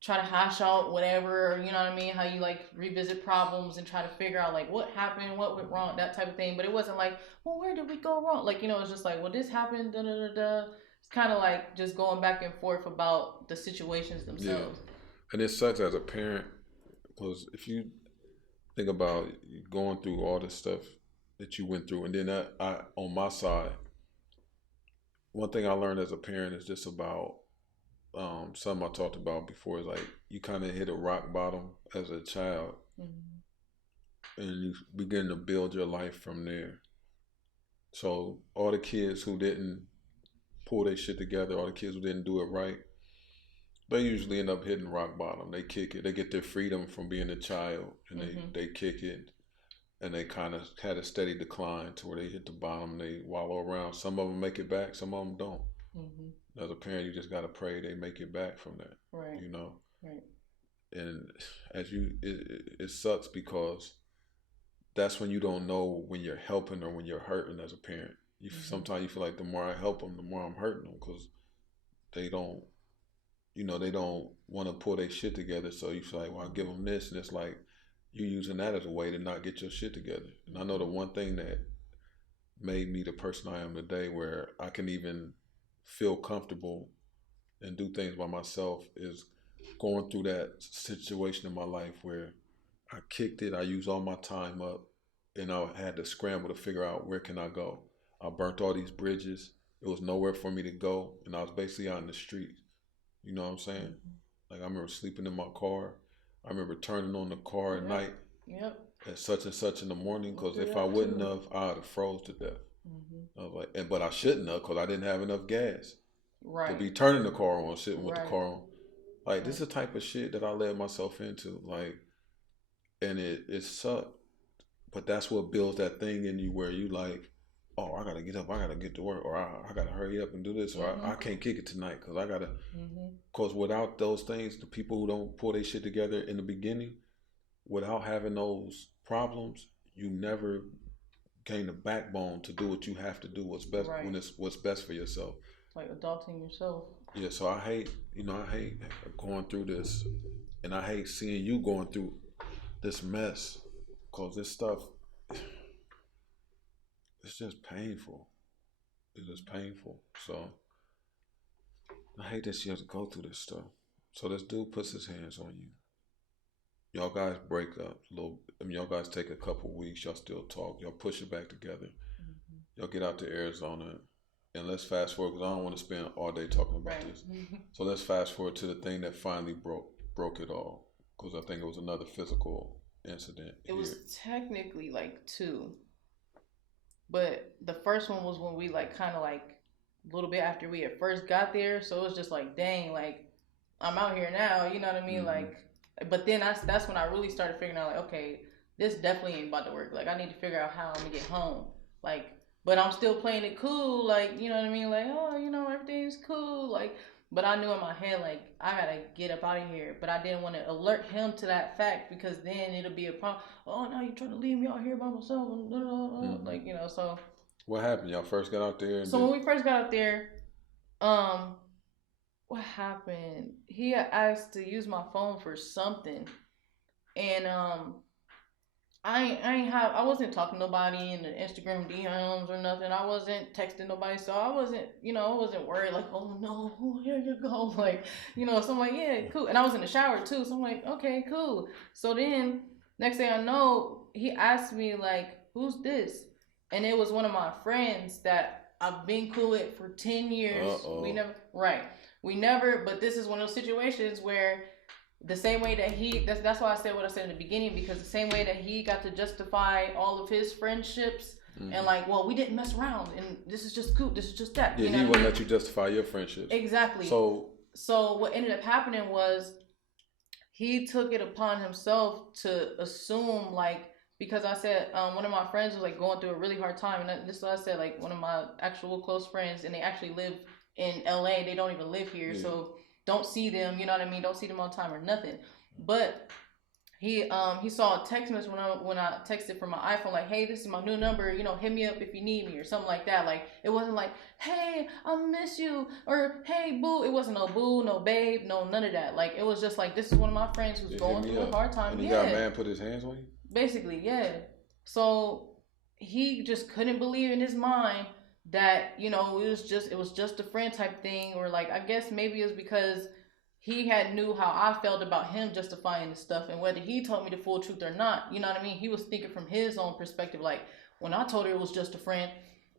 try to hash out whatever, or, you know what I mean, how you like revisit problems and try to figure out like what happened, what went wrong, that type of thing. But it wasn't like, well, where did we go wrong? Like, it's just like, well, this happened, da da da da. It's kind of like just going back and forth about the situations Yeah. themselves. And it sucks as a parent because if you think about going through all this stuff that you went through, and then I on my side, one thing I learned as a parent is just about something I talked about before is like you kind of hit a rock bottom as a child, Mm-hmm. and you begin to build your life from there. So all the kids who didn't pull their shit together, all the kids who didn't do it right, they usually end up hitting rock bottom. They kick it. They get their freedom from being a child, and Mm-hmm. they kick it, and they kind of had a steady decline to where they hit the bottom. They wallow around. Some of them make it back. Some of them don't. Mm-hmm. As a parent, you just gotta pray they make it back from that. Right. You know. Right. And it sucks because that's when you don't know when you're helping or when you're hurting as a parent. You Mm-hmm. sometimes you feel like the more I help them, the more I'm hurting them because they don't, they don't want to pull their shit together. So you feel like, well, I give them this, and it's like you using that as a way to not get your shit together. And I know the one thing that made me the person I am today, where I can even feel comfortable and do things by myself, is going through that situation in my life where I kicked it. I used all my time up, and I had to scramble to figure out where can I go. I burnt all these bridges. It was nowhere for me to go, and I was basically out in the street. You know what I'm saying? Like I remember sleeping in my car. I remember turning on the car at Yep. night Yep. at such and such in the morning Went because through if I that wouldn't too. have, I would have froze to death. Mm-hmm. I was like, but I shouldn't have because I didn't have enough gas to Right. be turning the car on, sitting with the Right. car on. Like this Right. is the type of shit that I led myself into. Like, and it sucked. But that's what builds that thing in you where you like, oh, I gotta get up, I gotta get to work, or I gotta hurry up and do this, or Mm-hmm. I can't kick it tonight because I gotta. Mm-hmm. Because without those things, the people who don't pull their shit together in the beginning, without having those problems, you never gain the backbone to do what you have to do. What's best when Right. it's what's best for yourself. Like adulting yourself. Yeah. So I hate going through this, and I hate seeing you going through this mess, because this stuff, it's just painful. It is painful. So I hate that she has to go through this stuff. So this dude puts his hands on you. Y'all guys break up a little. I mean, y'all guys take a couple weeks. Y'all still talk. Y'all push it back together. Mm-hmm. Y'all get out to Arizona, and let's fast forward because I don't want to spend all day talking about Right. this. So let's fast forward to the thing that finally broke it all, because I think it was another physical incident It here. was technically like two, but the first one was when we like kind of like a little bit after we had first got there. So it was just like, dang, like I'm out here now. You know what I mean? Mm-hmm. Like, but then that's when I really started figuring out like, okay, this definitely ain't about to work. Like I need to figure out how I'm gonna get home. Like, but I'm still playing it cool. Like, you know what I mean? Like, oh, everything's cool. Like, but I knew in my head like I gotta get up out of here. But I didn't want to alert him to that fact because then it'll be a problem. Oh, now you're trying to leave me out here by myself, and like so. What happened? Y'all first got out there, and So then when we first got out there, um, what happened? He had asked to use my phone for something, and I wasn't talking to nobody in the Instagram DMs or nothing. I wasn't texting nobody, so I wasn't, I wasn't worried like, oh no, here you go, like, So I'm like, yeah, cool. And I was in the shower too, so I'm like, okay, cool. So then next thing I know, he asked me like, who's this? And it was one of my friends that I've been cool with for 10 years. We uh-oh. never, right? We never. But this is one of those situations where the same way that that's why I said what I said in the beginning, because the same way that he got to justify all of his friendships, and like, well, we didn't mess around, and this is just cool, this is just that. Yeah, you know he wouldn't let you justify your friendships. Exactly. So what ended up happening was he took it upon himself to assume, like, because I said one of my friends was like going through a really hard time, and this is what I said, like one of my actual close friends, and they actually live in LA. They don't even live here, so don't see them. You know what I mean? Don't see them all the time or nothing. But he saw a text message when I texted from my iPhone, like, hey, this is my new number, you know, hit me up if you need me or something like that. Like, it wasn't like, hey, I miss you, or hey, boo. It wasn't no boo, no babe, no none of that. Like, it was just like, this is one of my friends who's going through a hard time. And he got mad and put his hands on you? Basically, yeah. So he just couldn't believe in his mind that, you know, it was just a friend type thing, or like, I guess maybe it was because he had knew how I felt about him justifying this stuff, and whether he told me the full truth or not, you know what I mean? He was thinking from his own perspective, like, when I told her it was just a friend.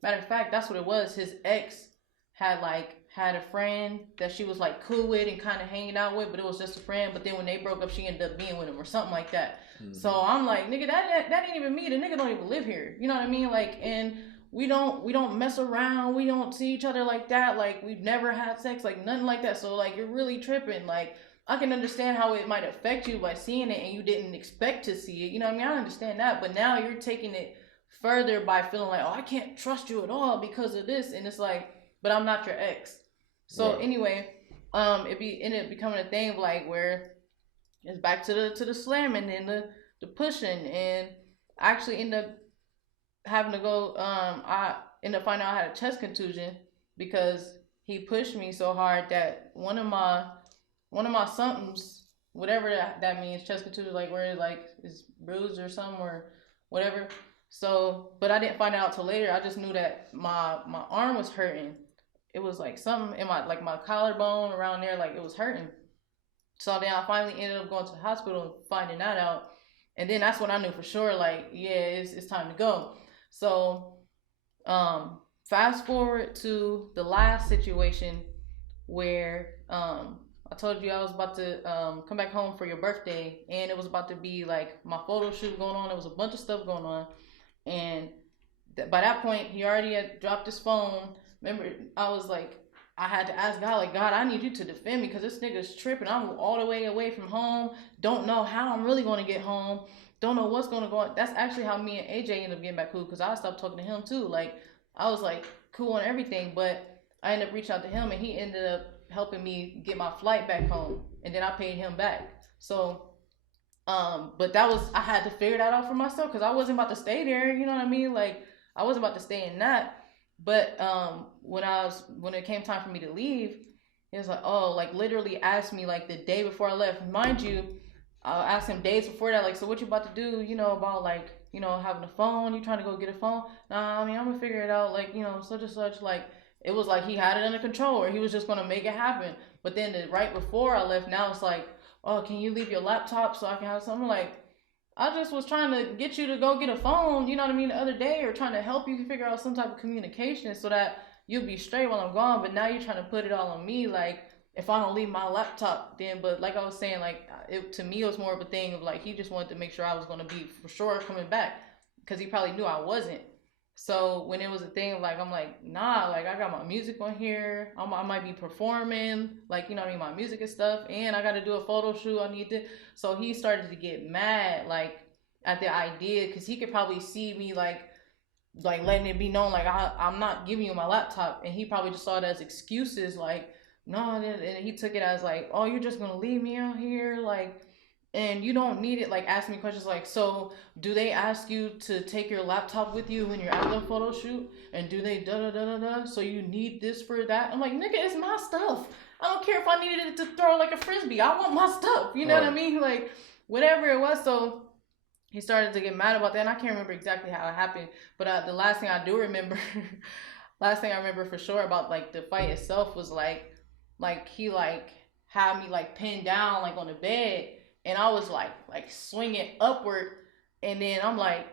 Matter of fact, that's what it was. His ex had a friend that she was like cool with and kind of hanging out with, but it was just a friend. But then when they broke up, she ended up being with him or something like that. Mm-hmm. So I'm like, nigga, that ain't even me. The nigga don't even live here. You know what I mean? Like, and we don't mess around. We don't see each other like that. Like, we've never had sex, like nothing like that. So like, you're really tripping. Like, I can understand how it might affect you by seeing it and you didn't expect to see it. You know what I mean? I understand that. But now you're taking it further by feeling like, oh, I can't trust you at all because of this. And it's like, but I'm not your ex. So anyway, it ended up becoming a thing of like where it's back to the slamming and the pushing, and I actually ended up having to go. I ended up finding out I had a chest contusion because he pushed me so hard that one of my somethings, whatever that means, chest contusion, like where it like is bruised or something or whatever. So, but I didn't find out till later. I just knew that my arm was hurting. It was like something in my collarbone around there, like it was hurting. So then I finally ended up going to the hospital and finding that out. And then that's when I knew for sure, like, yeah, it's time to go. So fast forward to the last situation where I told you I was about to come back home for your birthday, and it was about to be like my photo shoot going on. There was a bunch of stuff going on. And by that point, he already had dropped his phone. Remember, I was like, I had to ask God, like, God, I need you to defend me because this nigga's tripping. I'm all the way away from home. Don't know how I'm really going to get home. Don't know what's going to go on. That's actually how me and AJ ended up getting back cool, because I stopped talking to him too. Like, I was like cool on everything, but I ended up reaching out to him, and he ended up helping me get my flight back home, and then I paid him back. So but I had to figure that out for myself because I wasn't about to stay there, you know what I mean? Like, I wasn't about to stay in that. But when it came time for me to leave, he was like, oh, like literally asked me like the day before I left. Mind you, I asked him days before that, like, so what you about to do, you know, about like, you know, having a phone, you trying to go get a phone? Nah, I mean, I'm gonna figure it out, like, you know, such and such. Like, it was like he had it under control, or he was just gonna make it happen. But then right before I left, now it's like, oh, can you leave your laptop so I can have something? Like, I just was trying to get you to go get a phone, you know what I mean, the other day, or trying to help you figure out some type of communication so that you'll be straight while I'm gone. But now you're trying to put it all on me, like, if I don't leave my laptop, then. But like I was saying, like, to me, it was more of a thing of like, he just wanted to make sure I was going to be for sure coming back, because he probably knew I wasn't. So when it was a thing of like, I'm like, nah, like, I got my music on here. I might be performing, like, you know what I mean, my music and stuff. And I got to do a photo shoot. I need to. So he started to get mad, like, at the idea, because he could probably see me, like letting it be known, like, I'm not giving you my laptop. And he probably just saw it as excuses, like, no. And he took it as like, oh, you're just going to leave me out here, like, and you don't need it. Like, ask me questions like, so do they ask you to take your laptop with you when you're at the photo shoot? And do they da-da-da-da-da? So you need this for that? I'm like, nigga, it's my stuff. I don't care if I needed it to throw like a frisbee. I want my stuff. You know what I mean? Like, whatever it was. So he started to get mad about that. And I can't remember exactly how it happened. But the last thing I do remember, last thing I remember for sure about like the fight itself was like he like had me like pinned down like on the bed. And I was like swinging upward, and then I'm like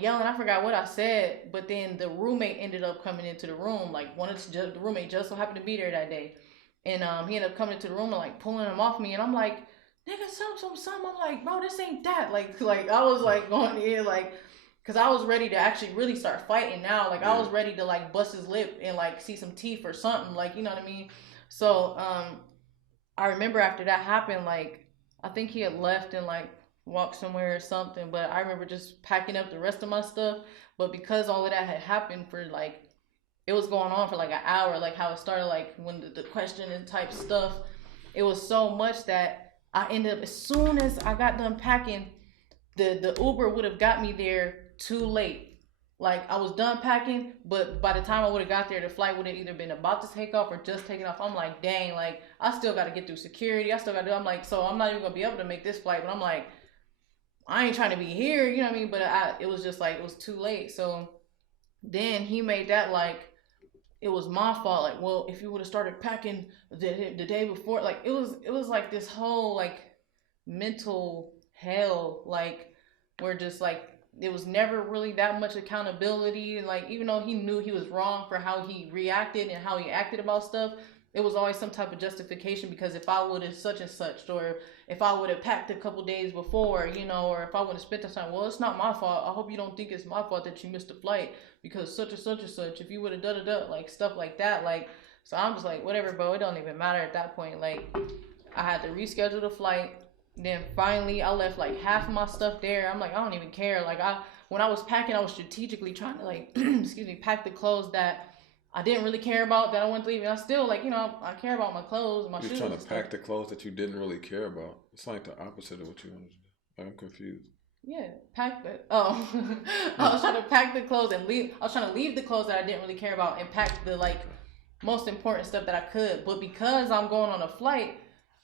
yelling. I forgot what I said, but then the roommate ended up coming into the room. Like, the roommate just so happened to be there that day, and he ended up coming into the room and like pulling him off me. And I'm like, nigga, something. I'm like, bro, this ain't that. Like I was like going in, like, Cause I was ready to actually really start fighting now. Like I was ready to like bust his lip and like see some teeth or something. Like you know what I mean. So I remember after that happened, like I think he had left and like walked somewhere or something. But I remember just packing up the rest of my stuff. But because all of that had happened for like it was going on for like an hour, like how it started, like when the question and type stuff, it was so much that I ended up as soon as I got done packing, the Uber would have got me there too late. Like I was done packing, but by the time I would have got there, the flight would have either been about to take off or just taking off. I'm like, dang, like I still got to get through security. I still got to do. I'm like, so I'm not even gonna be able to make this flight. But I'm like, I ain't trying to be here, you know what I mean? But it was just like it was too late. So then he made that like it was my fault. Like, well, if you would have started packing the day before, like it was like this whole like mental hell, like where just like it was never really that much accountability. And like even though he knew he was wrong for how he reacted and how he acted about stuff, it was always some type of justification because if I would have such and such, or if I would have packed a couple days before, you know, or if I would have spent the time, well, it's not my fault. I hope you don't think it's my fault that you missed the flight because such and such and such. If you would have da da da, like stuff like that, like so I'm just like whatever, bro. It don't even matter at that point. Like I had to reschedule the flight. Then finally, I left like half of my stuff there. I'm like, I don't even care. Like when I was packing, I was strategically trying to like, excuse me, pack the clothes that I didn't really care about that I wanted to leave. And I still like, you know, I care about my clothes and my shoes. You're trying to pack the clothes that you didn't really care about. It's like the opposite of what you wanted to do. I'm confused. Yeah, pack the. Oh, I was trying to pack the clothes and leave. I was trying to leave the clothes that I didn't really care about and pack the like most important stuff that I could. But because I'm going on a flight,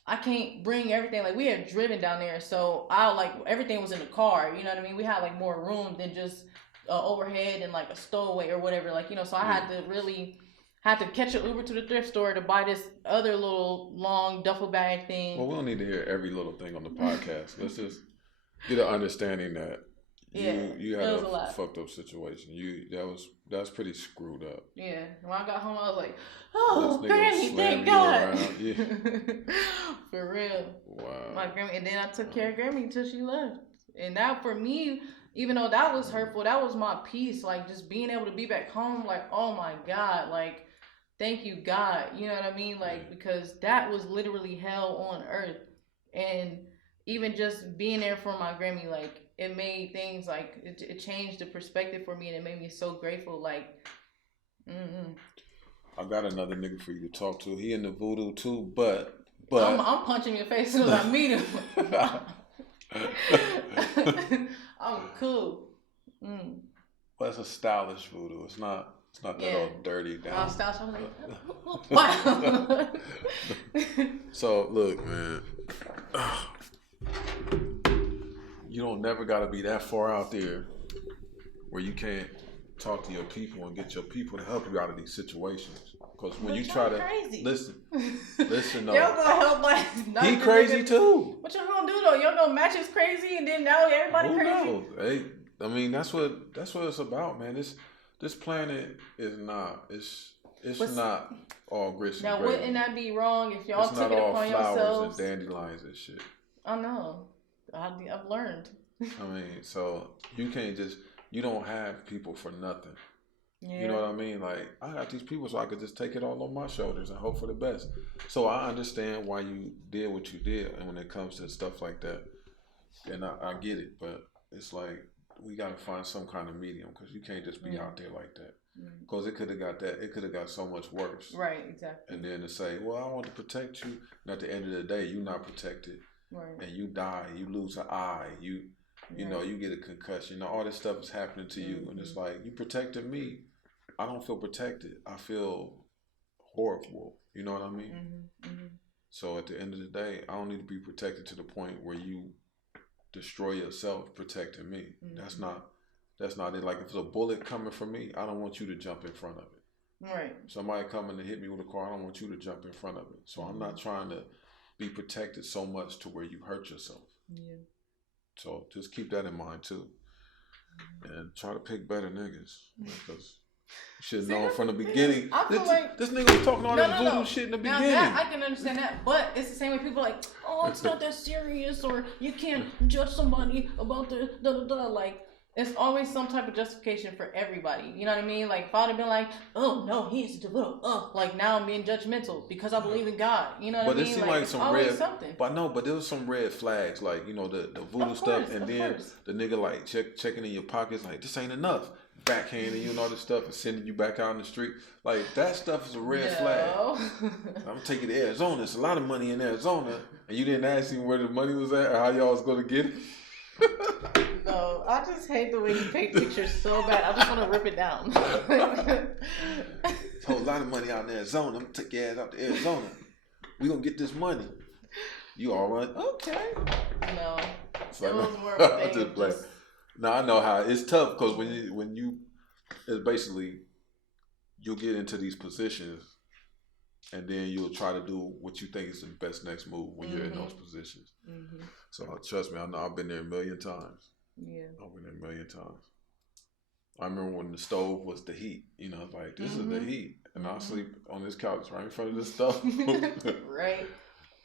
I can't bring everything. Like we had driven down there, so I like everything was in the car. You know what I mean? We had like more room than just overhead and like a stowaway or whatever. Like you know, so I had to catch an Uber to the thrift store to buy this other little long duffel bag thing. Well, we don't need to hear every little thing on the podcast. Let's just get an understanding that you had a fucked up situation. That was pretty screwed up. Yeah. When I got home, I was like, "Oh, Granny, thank God." Yeah. For real. Wow. My Grammy, and then I took care of Grammy until she left. And that for me, even though that was hurtful, that was my peace. Like just being able to be back home. Like, oh my God, like thank you God. You know what I mean? Like because that was literally hell on earth. And even just being there for my Grammy, like it made things like it changed the perspective for me, and it made me so grateful. Like, I got another nigga for you to talk to. He in the voodoo too, but I'm punching your face as soon as I meet him. I'm cool. Well, it's a stylish voodoo. It's not that all dirty down. Stylish. I'm like, wow. So look, man. You don't never gotta be that far out there where you can't talk to your people and get your people to help you out of these situations. Because when you try to listen, no. Y'all gonna help like he crazy too. What y'all gonna do though? Y'all gonna match his crazy and then now everybody Who crazy? knows? Hey, I mean that's what it's about, man. This planet is not not all grist and gravy. Now wouldn't that be wrong if y'all took it upon yourselves? It's not all flowers and dandelions and shit. I know. I've learned. I mean, so you don't have people for nothing. Yeah. You know what I mean? Like, I got these people so I could just take it all on my shoulders and hope for the best. So I understand why you did what you did, and when it comes to stuff like that, and I get it, but it's like, we got to find some kind of medium, because you can't just be out there like that. Because it could have got so much worse. Right, exactly. And then to say, well, I want to protect you, and at the end of the day, you're not protected. Right. And you die, you lose an eye, you know, you get a concussion. All this stuff is happening to you, and it's like, you protected me. I don't feel protected. I feel horrible. You know what I mean? So at the end of the day, I don't need to be protected to the point where you destroy yourself protecting me. That's not it. Like if there's a bullet coming for me, I don't want you to jump in front of it. Right. Somebody coming to hit me with a car, I don't want you to jump in front of it. So I'm not trying to be protected so much to where you hurt yourself. Yeah. So just keep that in mind too, and try to pick better niggas, because you should know from the beginning. I feel like this nigga was talking all that voodoo shit in the beginning. That, I can understand that, but it's the same way people are like, oh, it's not that serious, or you can't judge somebody about the da da da. Like, it's always some type of justification for everybody. You know what I mean? Like, if I'd have been like, oh no, he's devout. Like now I'm being judgmental because I believe in God. You know what I mean? But it seemed Like, like it's some always red. something. But no, but there was some red flags, like the voodoo Of stuff, course, and of then course. the nigga like checking in your pockets, like this ain't enough, backhanding you and all this stuff, and sending you back out in the street. Like that stuff is a red flag. I'm taking to Arizona. It's a lot of money in Arizona, and you didn't ask him where the money was at or how y'all was gonna get it. No, I just hate the way you paint pictures so bad. I just want to rip it down. It's a whole lot of money out in Arizona. I'm gonna take your ass out to Arizona. We gonna get this money. You all right? Okay. No, So it was more of a thing of just... No, I know how it's tough because when you it's basically you'll get into these positions and then you'll try to do what you think is the best next move when you're in those positions. Mm-hmm. So trust me, I know I've been there a million times. Yeah, I've been there a million times. I remember when the stove was the heat. You know, like this is the heat, and I'll sleep on this couch right in front of the stove. Right.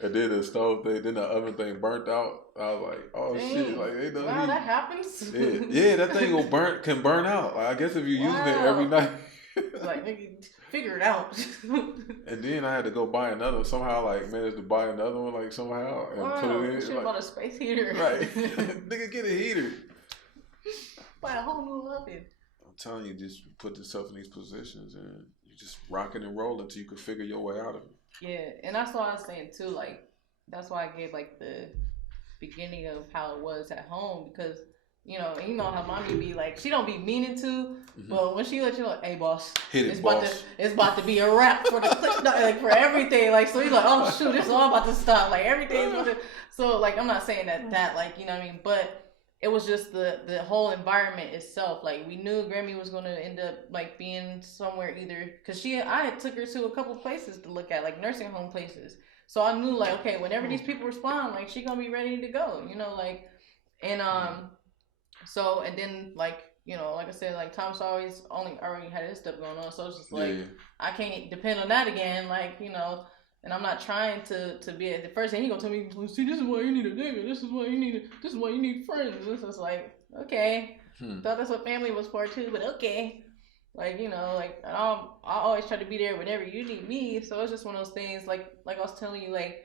And then the stove thing, then the oven thing burnt out. I was like, oh shit, like ain't no wow, heat. that happens. Yeah, that thing can burn out. Like, I guess if you're using it every night. Like, nigga, figure it out. And then I had to go buy another. Somehow, like, managed to buy another one, like somehow, and put it in. Should have bought a space heater. Right, nigga, get a heater. Buy a whole new oven. I'm telling you, just put yourself in these positions, and you just rocking and rolling until you can figure your way out of it. Yeah, and that's what I was saying too. Like, that's why I gave like the beginning of how it was at home, because you know how mommy be like, she don't be meaning to, but when she let you know, hey boss, it's about to be a wrap for the like for everything. Like, so you like, oh shoot, it's all about to stop. Like everything's about to. So like, I'm not saying that like, you know what I mean, but it was just the whole environment itself. Like, we knew Grammy was going to end up like being somewhere either, because I had took her to a couple places to look at, like nursing home places. So I knew like, okay, whenever these people respond, like she gonna be ready to go, you know, like, and so, and then like, you know, like I said, like Tom's already had his stuff going on, so it's just like, I can't depend on that again, like, you know. And I'm not trying to be the first thing he gonna tell me. See, this is why you need a nigga. This is why you need friends. This is like, okay, thought that's what family was for too, but okay, like, you know, like I always try to be there whenever you need me. So it's just one of those things. Like I was telling you, like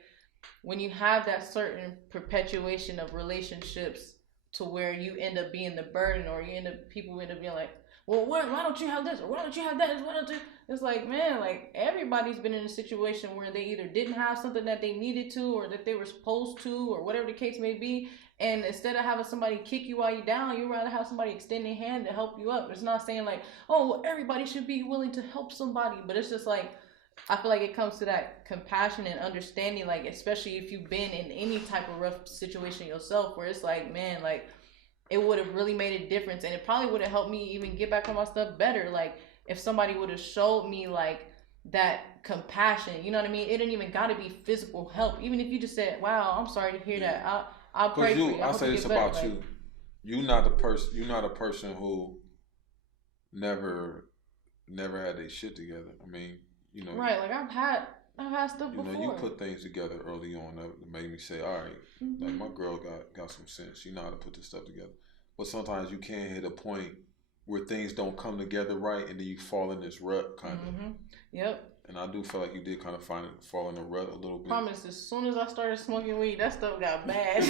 when you have that certain perpetuation of relationships to where you end up being the burden, or people end up being like, well, why don't you have this, or why don't you have that? Why don't you? It's like, man, like everybody's been in a situation where they either didn't have something that they needed to, or that they were supposed to, or whatever the case may be. And instead of having somebody kick you while you're down, you'd rather have somebody extend their hand to help you up. It's not saying like, oh, everybody should be willing to help somebody, but it's just like, I feel like it comes to that compassion and understanding, like, especially if you've been in any type of rough situation yourself, where it's like, man, like, it would have really made a difference, and it probably would have helped me even get back on my stuff better. Like, if somebody would have showed me like that compassion, you know what I mean? It didn't even got to be physical help. Even if you just said, "Wow, I'm sorry to hear that. I'll pray for you." I'll say this about you: you're not a person who never had their shit together. I mean, you know, right? Like I've had stuff before. You know, you put things together early on that made me say, all right, like my girl got some sense. She know how to put this stuff together. But sometimes you can't hit a point where things don't come together right, and then you fall in this rut, kind of. Yep. And I do feel like you did kind of fall in a rut a little bit. Promise, as soon as I started smoking weed, that stuff got bad.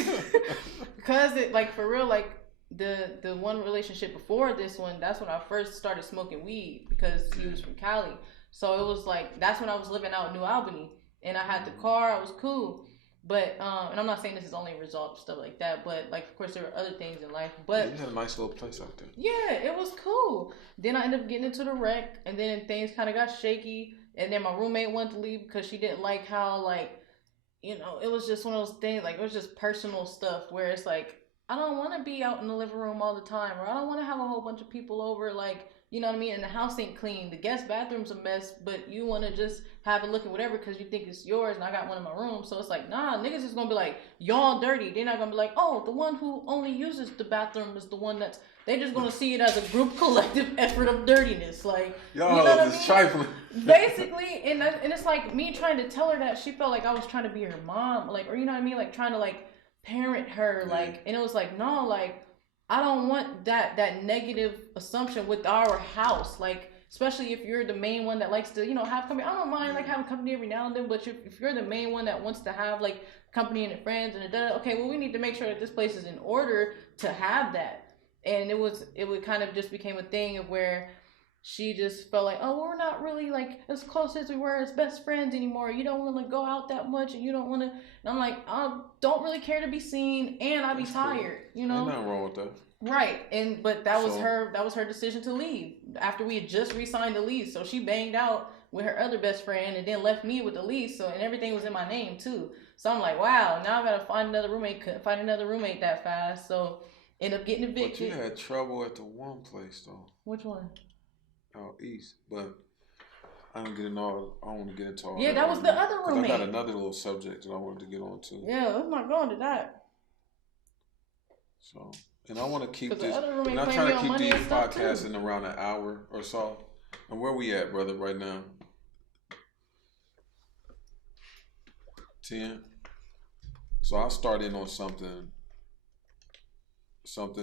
Because it, like, for real, like, the one relationship before this one, that's when I first started smoking weed, because he was from Cali. So it was like, that's when I was living out in New Albany, and I had the car. I was cool. But, and I'm not saying this is only a result of stuff like that, but, like, of course, there were other things in life. But you had a nice little place out there. Yeah, it was cool. Then I ended up getting into the wreck, and then things kind of got shaky. And then my roommate wanted to leave because she didn't like how, like, you know, it was just one of those things, like, it was just personal stuff where it's like, I don't want to be out in the living room all the time, or I don't want to have a whole bunch of people over, like, you know what I mean? And the house ain't clean. The guest bathroom's a mess, but you want to just have a look at whatever because you think it's yours, and I got one in my room. So it's like, nah, niggas is going to be like, y'all dirty. They're not going to be like, oh, the one who only uses the bathroom is the one that's, they just going to see it as a group collective effort of dirtiness. Like, y'all, you know what I mean? Trifling. Basically, and it's like me trying to tell her that she felt like I was trying to be her mom, like, or you know what I mean? Like, trying to, like, parent her, like, and it was like, no, like, I don't want that negative assumption with our house. Like, especially if you're the main one that likes to, have company. I don't mind like having company every now and then, but if you're the main one that wants to have like company and friends and okay, well we need to make sure that this place is in order to have that. And it would kind of just became a thing of where she just felt like, oh, we're not really like as close as we were as best friends anymore. You don't want to go out that much, and you don't want to. And I'm like, I don't really care to be seen, and I be tired. Ain't nothing wrong with that. Right, but that was her decision to leave after we had just re-signed the lease. So she banged out with her other best friend and then left me with the lease. So and everything was in my name too. So I'm like, wow, now I gotta find another roommate. Couldn't find another roommate that fast. So end up getting evicted. But you had trouble at the one place though. Which one? Out east, but I don't want to get into all. Yeah, that was the other roommate. I got another little subject that I wanted to get on to. Yeah, let's not go into that. So, and I want to keep this. And I try to keep these podcasts in around an hour or so. And where we at, brother, right now? 10. So I'll start in on something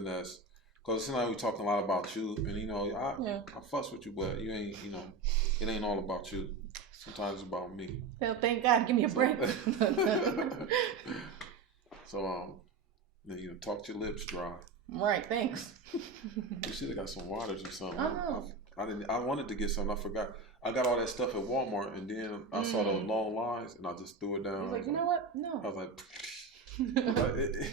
that's. Because it seems like we talking a lot about you, and I fuss with you, but you ain't, it ain't all about you. Sometimes it's about me. Hell, thank God, give me a break. So, talk your lips dry. Right, thanks. You should have got some waters or something. I know. I wanted to get something. I forgot. I got all that stuff at Walmart, and then I saw those long lines, and I just threw it down. I was like, you know what? No. I was like,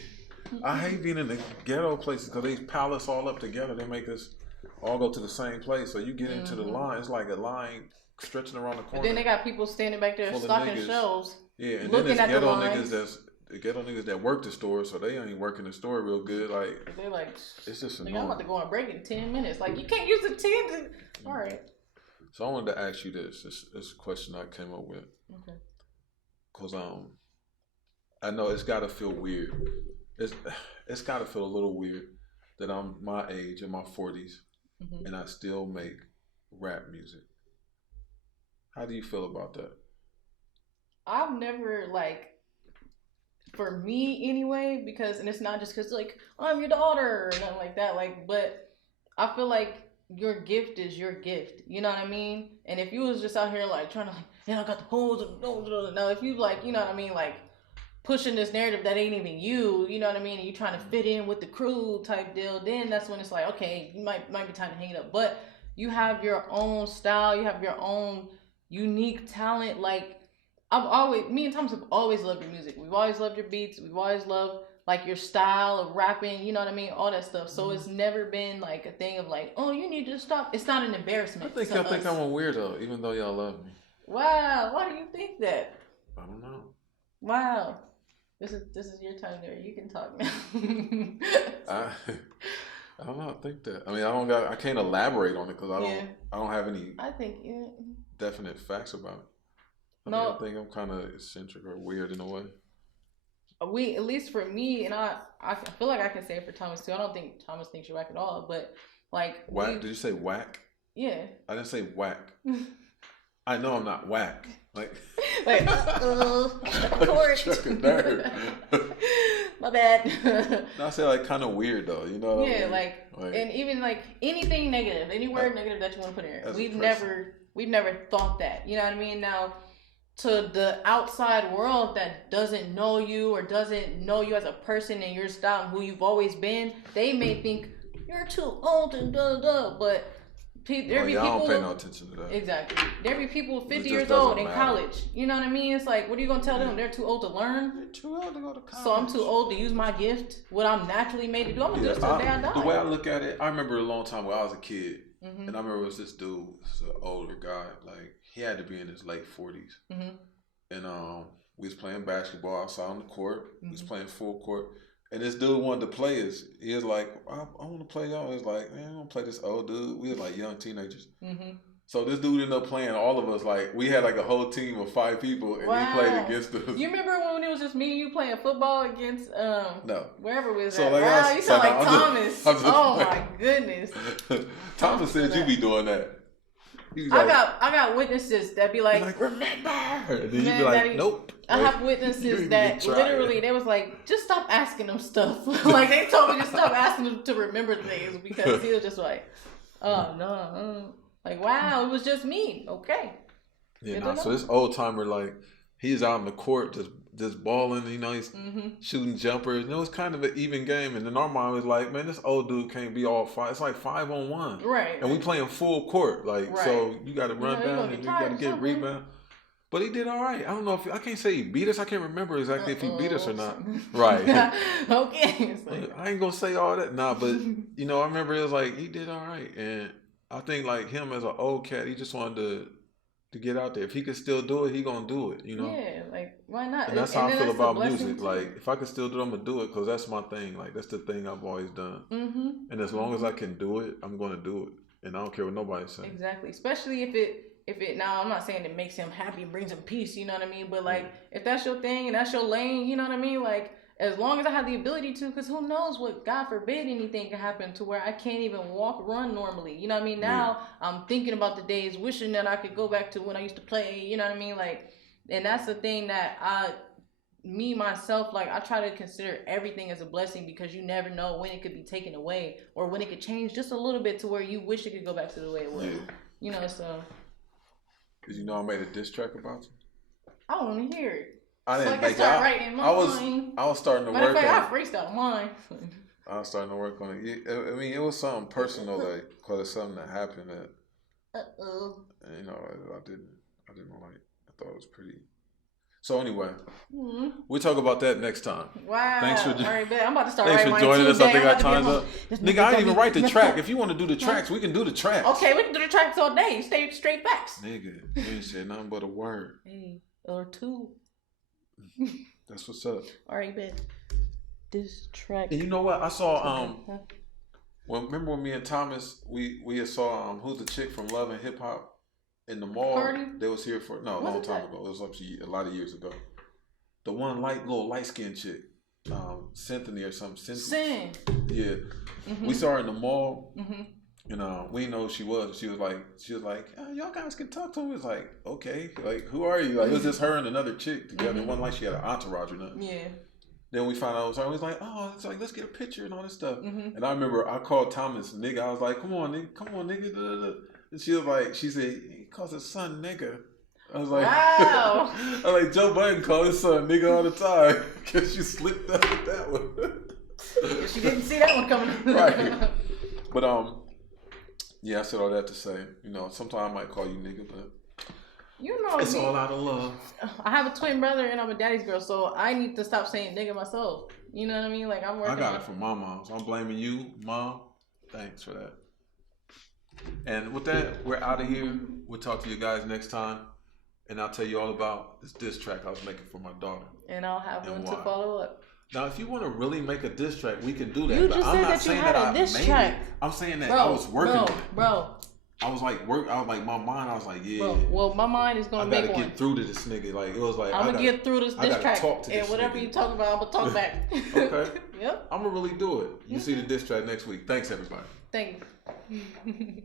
I hate being in the ghetto places because they pile us all up together. They make us all go to the same place. So you get into the line. It's like a line stretching around the corner. And then they got people standing back there stocking shelves. Yeah, and then there's ghetto niggas that work the store, so they ain't working the store real good. Like they're like, it's just annoying. I'm about to go on break in 10 minutes. Like you can't use the 10. All right. So I wanted to ask you this. This is a question I came up with. Okay. Cause I know it's got to feel weird. It's got to feel a little weird that I'm my age in my 40s and I still make rap music. How do you feel about that? I've never for me anyway, because, and it's not just because I'm your daughter or nothing like that. But I feel like your gift is your gift. You know what I mean? And if you was just out here trying to I got the holes. Now if you you know what I mean, pushing this narrative that ain't even you know what I mean, and you trying to fit in with the crew type deal, then that's when it's like, okay, you might be time to hang it up. But you have your own style, you have your own unique talent. Me and Thomas have always loved your music. We've always loved your beats. We've always loved your style of rapping, you know what I mean, all that stuff. So it's never been a thing of oh, you need to stop. It's not an embarrassment. I think y'all think I'm a weirdo, even though y'all love me. Wow, why do you think that? I don't know. Wow. This is your time there. You can talk now. I don't know. I think that. I mean, I can't elaborate on it because I don't have any. I think definite facts about it. I think I'm kind of eccentric or weird in a way. At least for me, and I feel like I can say it for Thomas too. I don't think Thomas thinks you're whack at all, but whack. Did you say whack? Yeah. I didn't say whack. I know I'm not whack. Court. My bad. No, I say kind of weird though, you know. Yeah, and even anything negative, any word negative that you want to put in there. We've never thought that. You know what I mean? Now, to the outside world that doesn't know you or doesn't know you as a person and your style and who you've always been, they may think you're too old and but there be people. I don't pay no attention to that. Exactly. There be people 50 years old in college. You know what I mean? It's what are you gonna tell them? They're too old to learn. They're too old to go to college. So I'm too old to use my gift. What I'm naturally made to do, I'm gonna do it till the day I die. The way I look at it, I remember a long time when I was a kid, and I remember it was this dude, it's an older guy, he had to be in his late 40s, and we was playing basketball outside on the court. We was playing full court. And this dude wanted to play us. He was like, I want to play y'all. He was like, man, I want to play this old dude. We was young teenagers. So this dude ended up playing all of us. We had a whole team of 5 people, and he played against us. You remember when it was just me and you playing football against no, wherever we was at? Wow, you sound like Thomas. Oh my goodness. Thomas said you be doing that. I got witnesses that be like remember, and then you be like, nope. I have witnesses that literally they was like, just stop asking them stuff. Like they told me to stop asking them to remember things because he was just like, oh no, like wow, it was just me. Okay. Yeah, so this old timer, like he's out in the court just balling, he's shooting jumpers. And it was kind of an even game. And then our mind was like, man, this old dude can't be all five. It's like 5-on-1. Right. And we playing full court. Like, so you got to run down and you got to get a rebound. But he did all right. I don't know I can't say he beat us. I can't remember exactly if he beat us or not. Right. Okay. I ain't going to say all that. Nah, but, I remember it was like, he did all right. And I think like him as an old cat, he just wanted to get out there. If he could still do it, he gonna do it, Yeah, like why not? And that's how I feel about music. Too. Like if I could still do it, I'm gonna do it because that's my thing. Like that's the thing I've always done. And as long as I can do it, I'm gonna do it, and I don't care what nobody's saying. Exactly, especially if it. Now I'm not saying it makes him happy, brings him peace. You know what I mean? But like if that's your thing and that's your lane, you know what I mean? Like as long as I have the ability to, because who knows what, God forbid, anything can happen to where I can't even run normally. You know what I mean? Now I'm thinking about the days, wishing that I could go back to when I used to play. You know what I mean? Like, and that's the thing that myself, like I try to consider everything as a blessing because you never know when it could be taken away or when it could change just a little bit to where you wish it could go back to the way it was. Yeah. So. Because I made a diss track about you. I don't want to hear it. I didn't so I can start writing mine. I was starting to work on it. I freestyle mine. I was starting to work on it. I mean, it was something personal, like, because it's something that happened that, I didn't like. I thought it was pretty. So anyway, we'll talk about that next time. Wow. Thanks for, all right, I'm about to start thanks for joining us. I think our time's up. Nigga, I didn't even write the track. If you want to do the tracks, we can do the tracks. Okay, we can do the tracks all day. Stay straight facts. Nigga, you ain't said nothing but a word. Hey, or two. That's what's up. All right, bet. This track. And you know what? I saw well, remember when me and Thomas we saw who's the chick from Love and Hip Hop in the mall? Cardi? They was here for a long time ago. It was a lot of years ago. The one little light skinned chick, Cynthia or something. Sin. Yeah. We saw her in the mall. We didn't know who she was. She was like, oh, y'all guys can talk to her. It's like, okay, like who are you? Like it was just her and another chick together. It wasn't like she had an entourage or nothing. Yeah. Then we found out it was her. We was like, oh, it's like let's get a picture and all this stuff. And I remember I called Thomas nigga. I was like, come on nigga. Da, da, da. And she said he calls his son nigga. I was like, wow. I was like Joe Biden called his son nigga all the time because she slipped up with that one. She didn't see that one coming. Right. But yeah, I said all that to say, sometimes I might call you nigga, but it's all out of love. I have a twin brother and I'm a daddy's girl, so I need to stop saying nigga myself. You know what I mean? Like I'm working. I got it from my mom, so I'm blaming you, Mom. Thanks for that. And with that, we're out of here. We'll talk to you guys next time, and I'll tell you all about this diss track I was making for my daughter. And I'll have one to follow up. Now, if you want to really make a diss track, we can do that. You just said that you had a diss track. I'm saying that I was working on it. Bro. I was like, my mind, I was like, yeah. Bro, well, my mind is going to make one. I got to get through to this nigga. Like, it was like, I'm going to get through this diss track. And whatever you talk about, I'm going to talk back. Okay. Yep. I'm going to really do it. You see the diss track next week. Thanks, everybody. Thank you.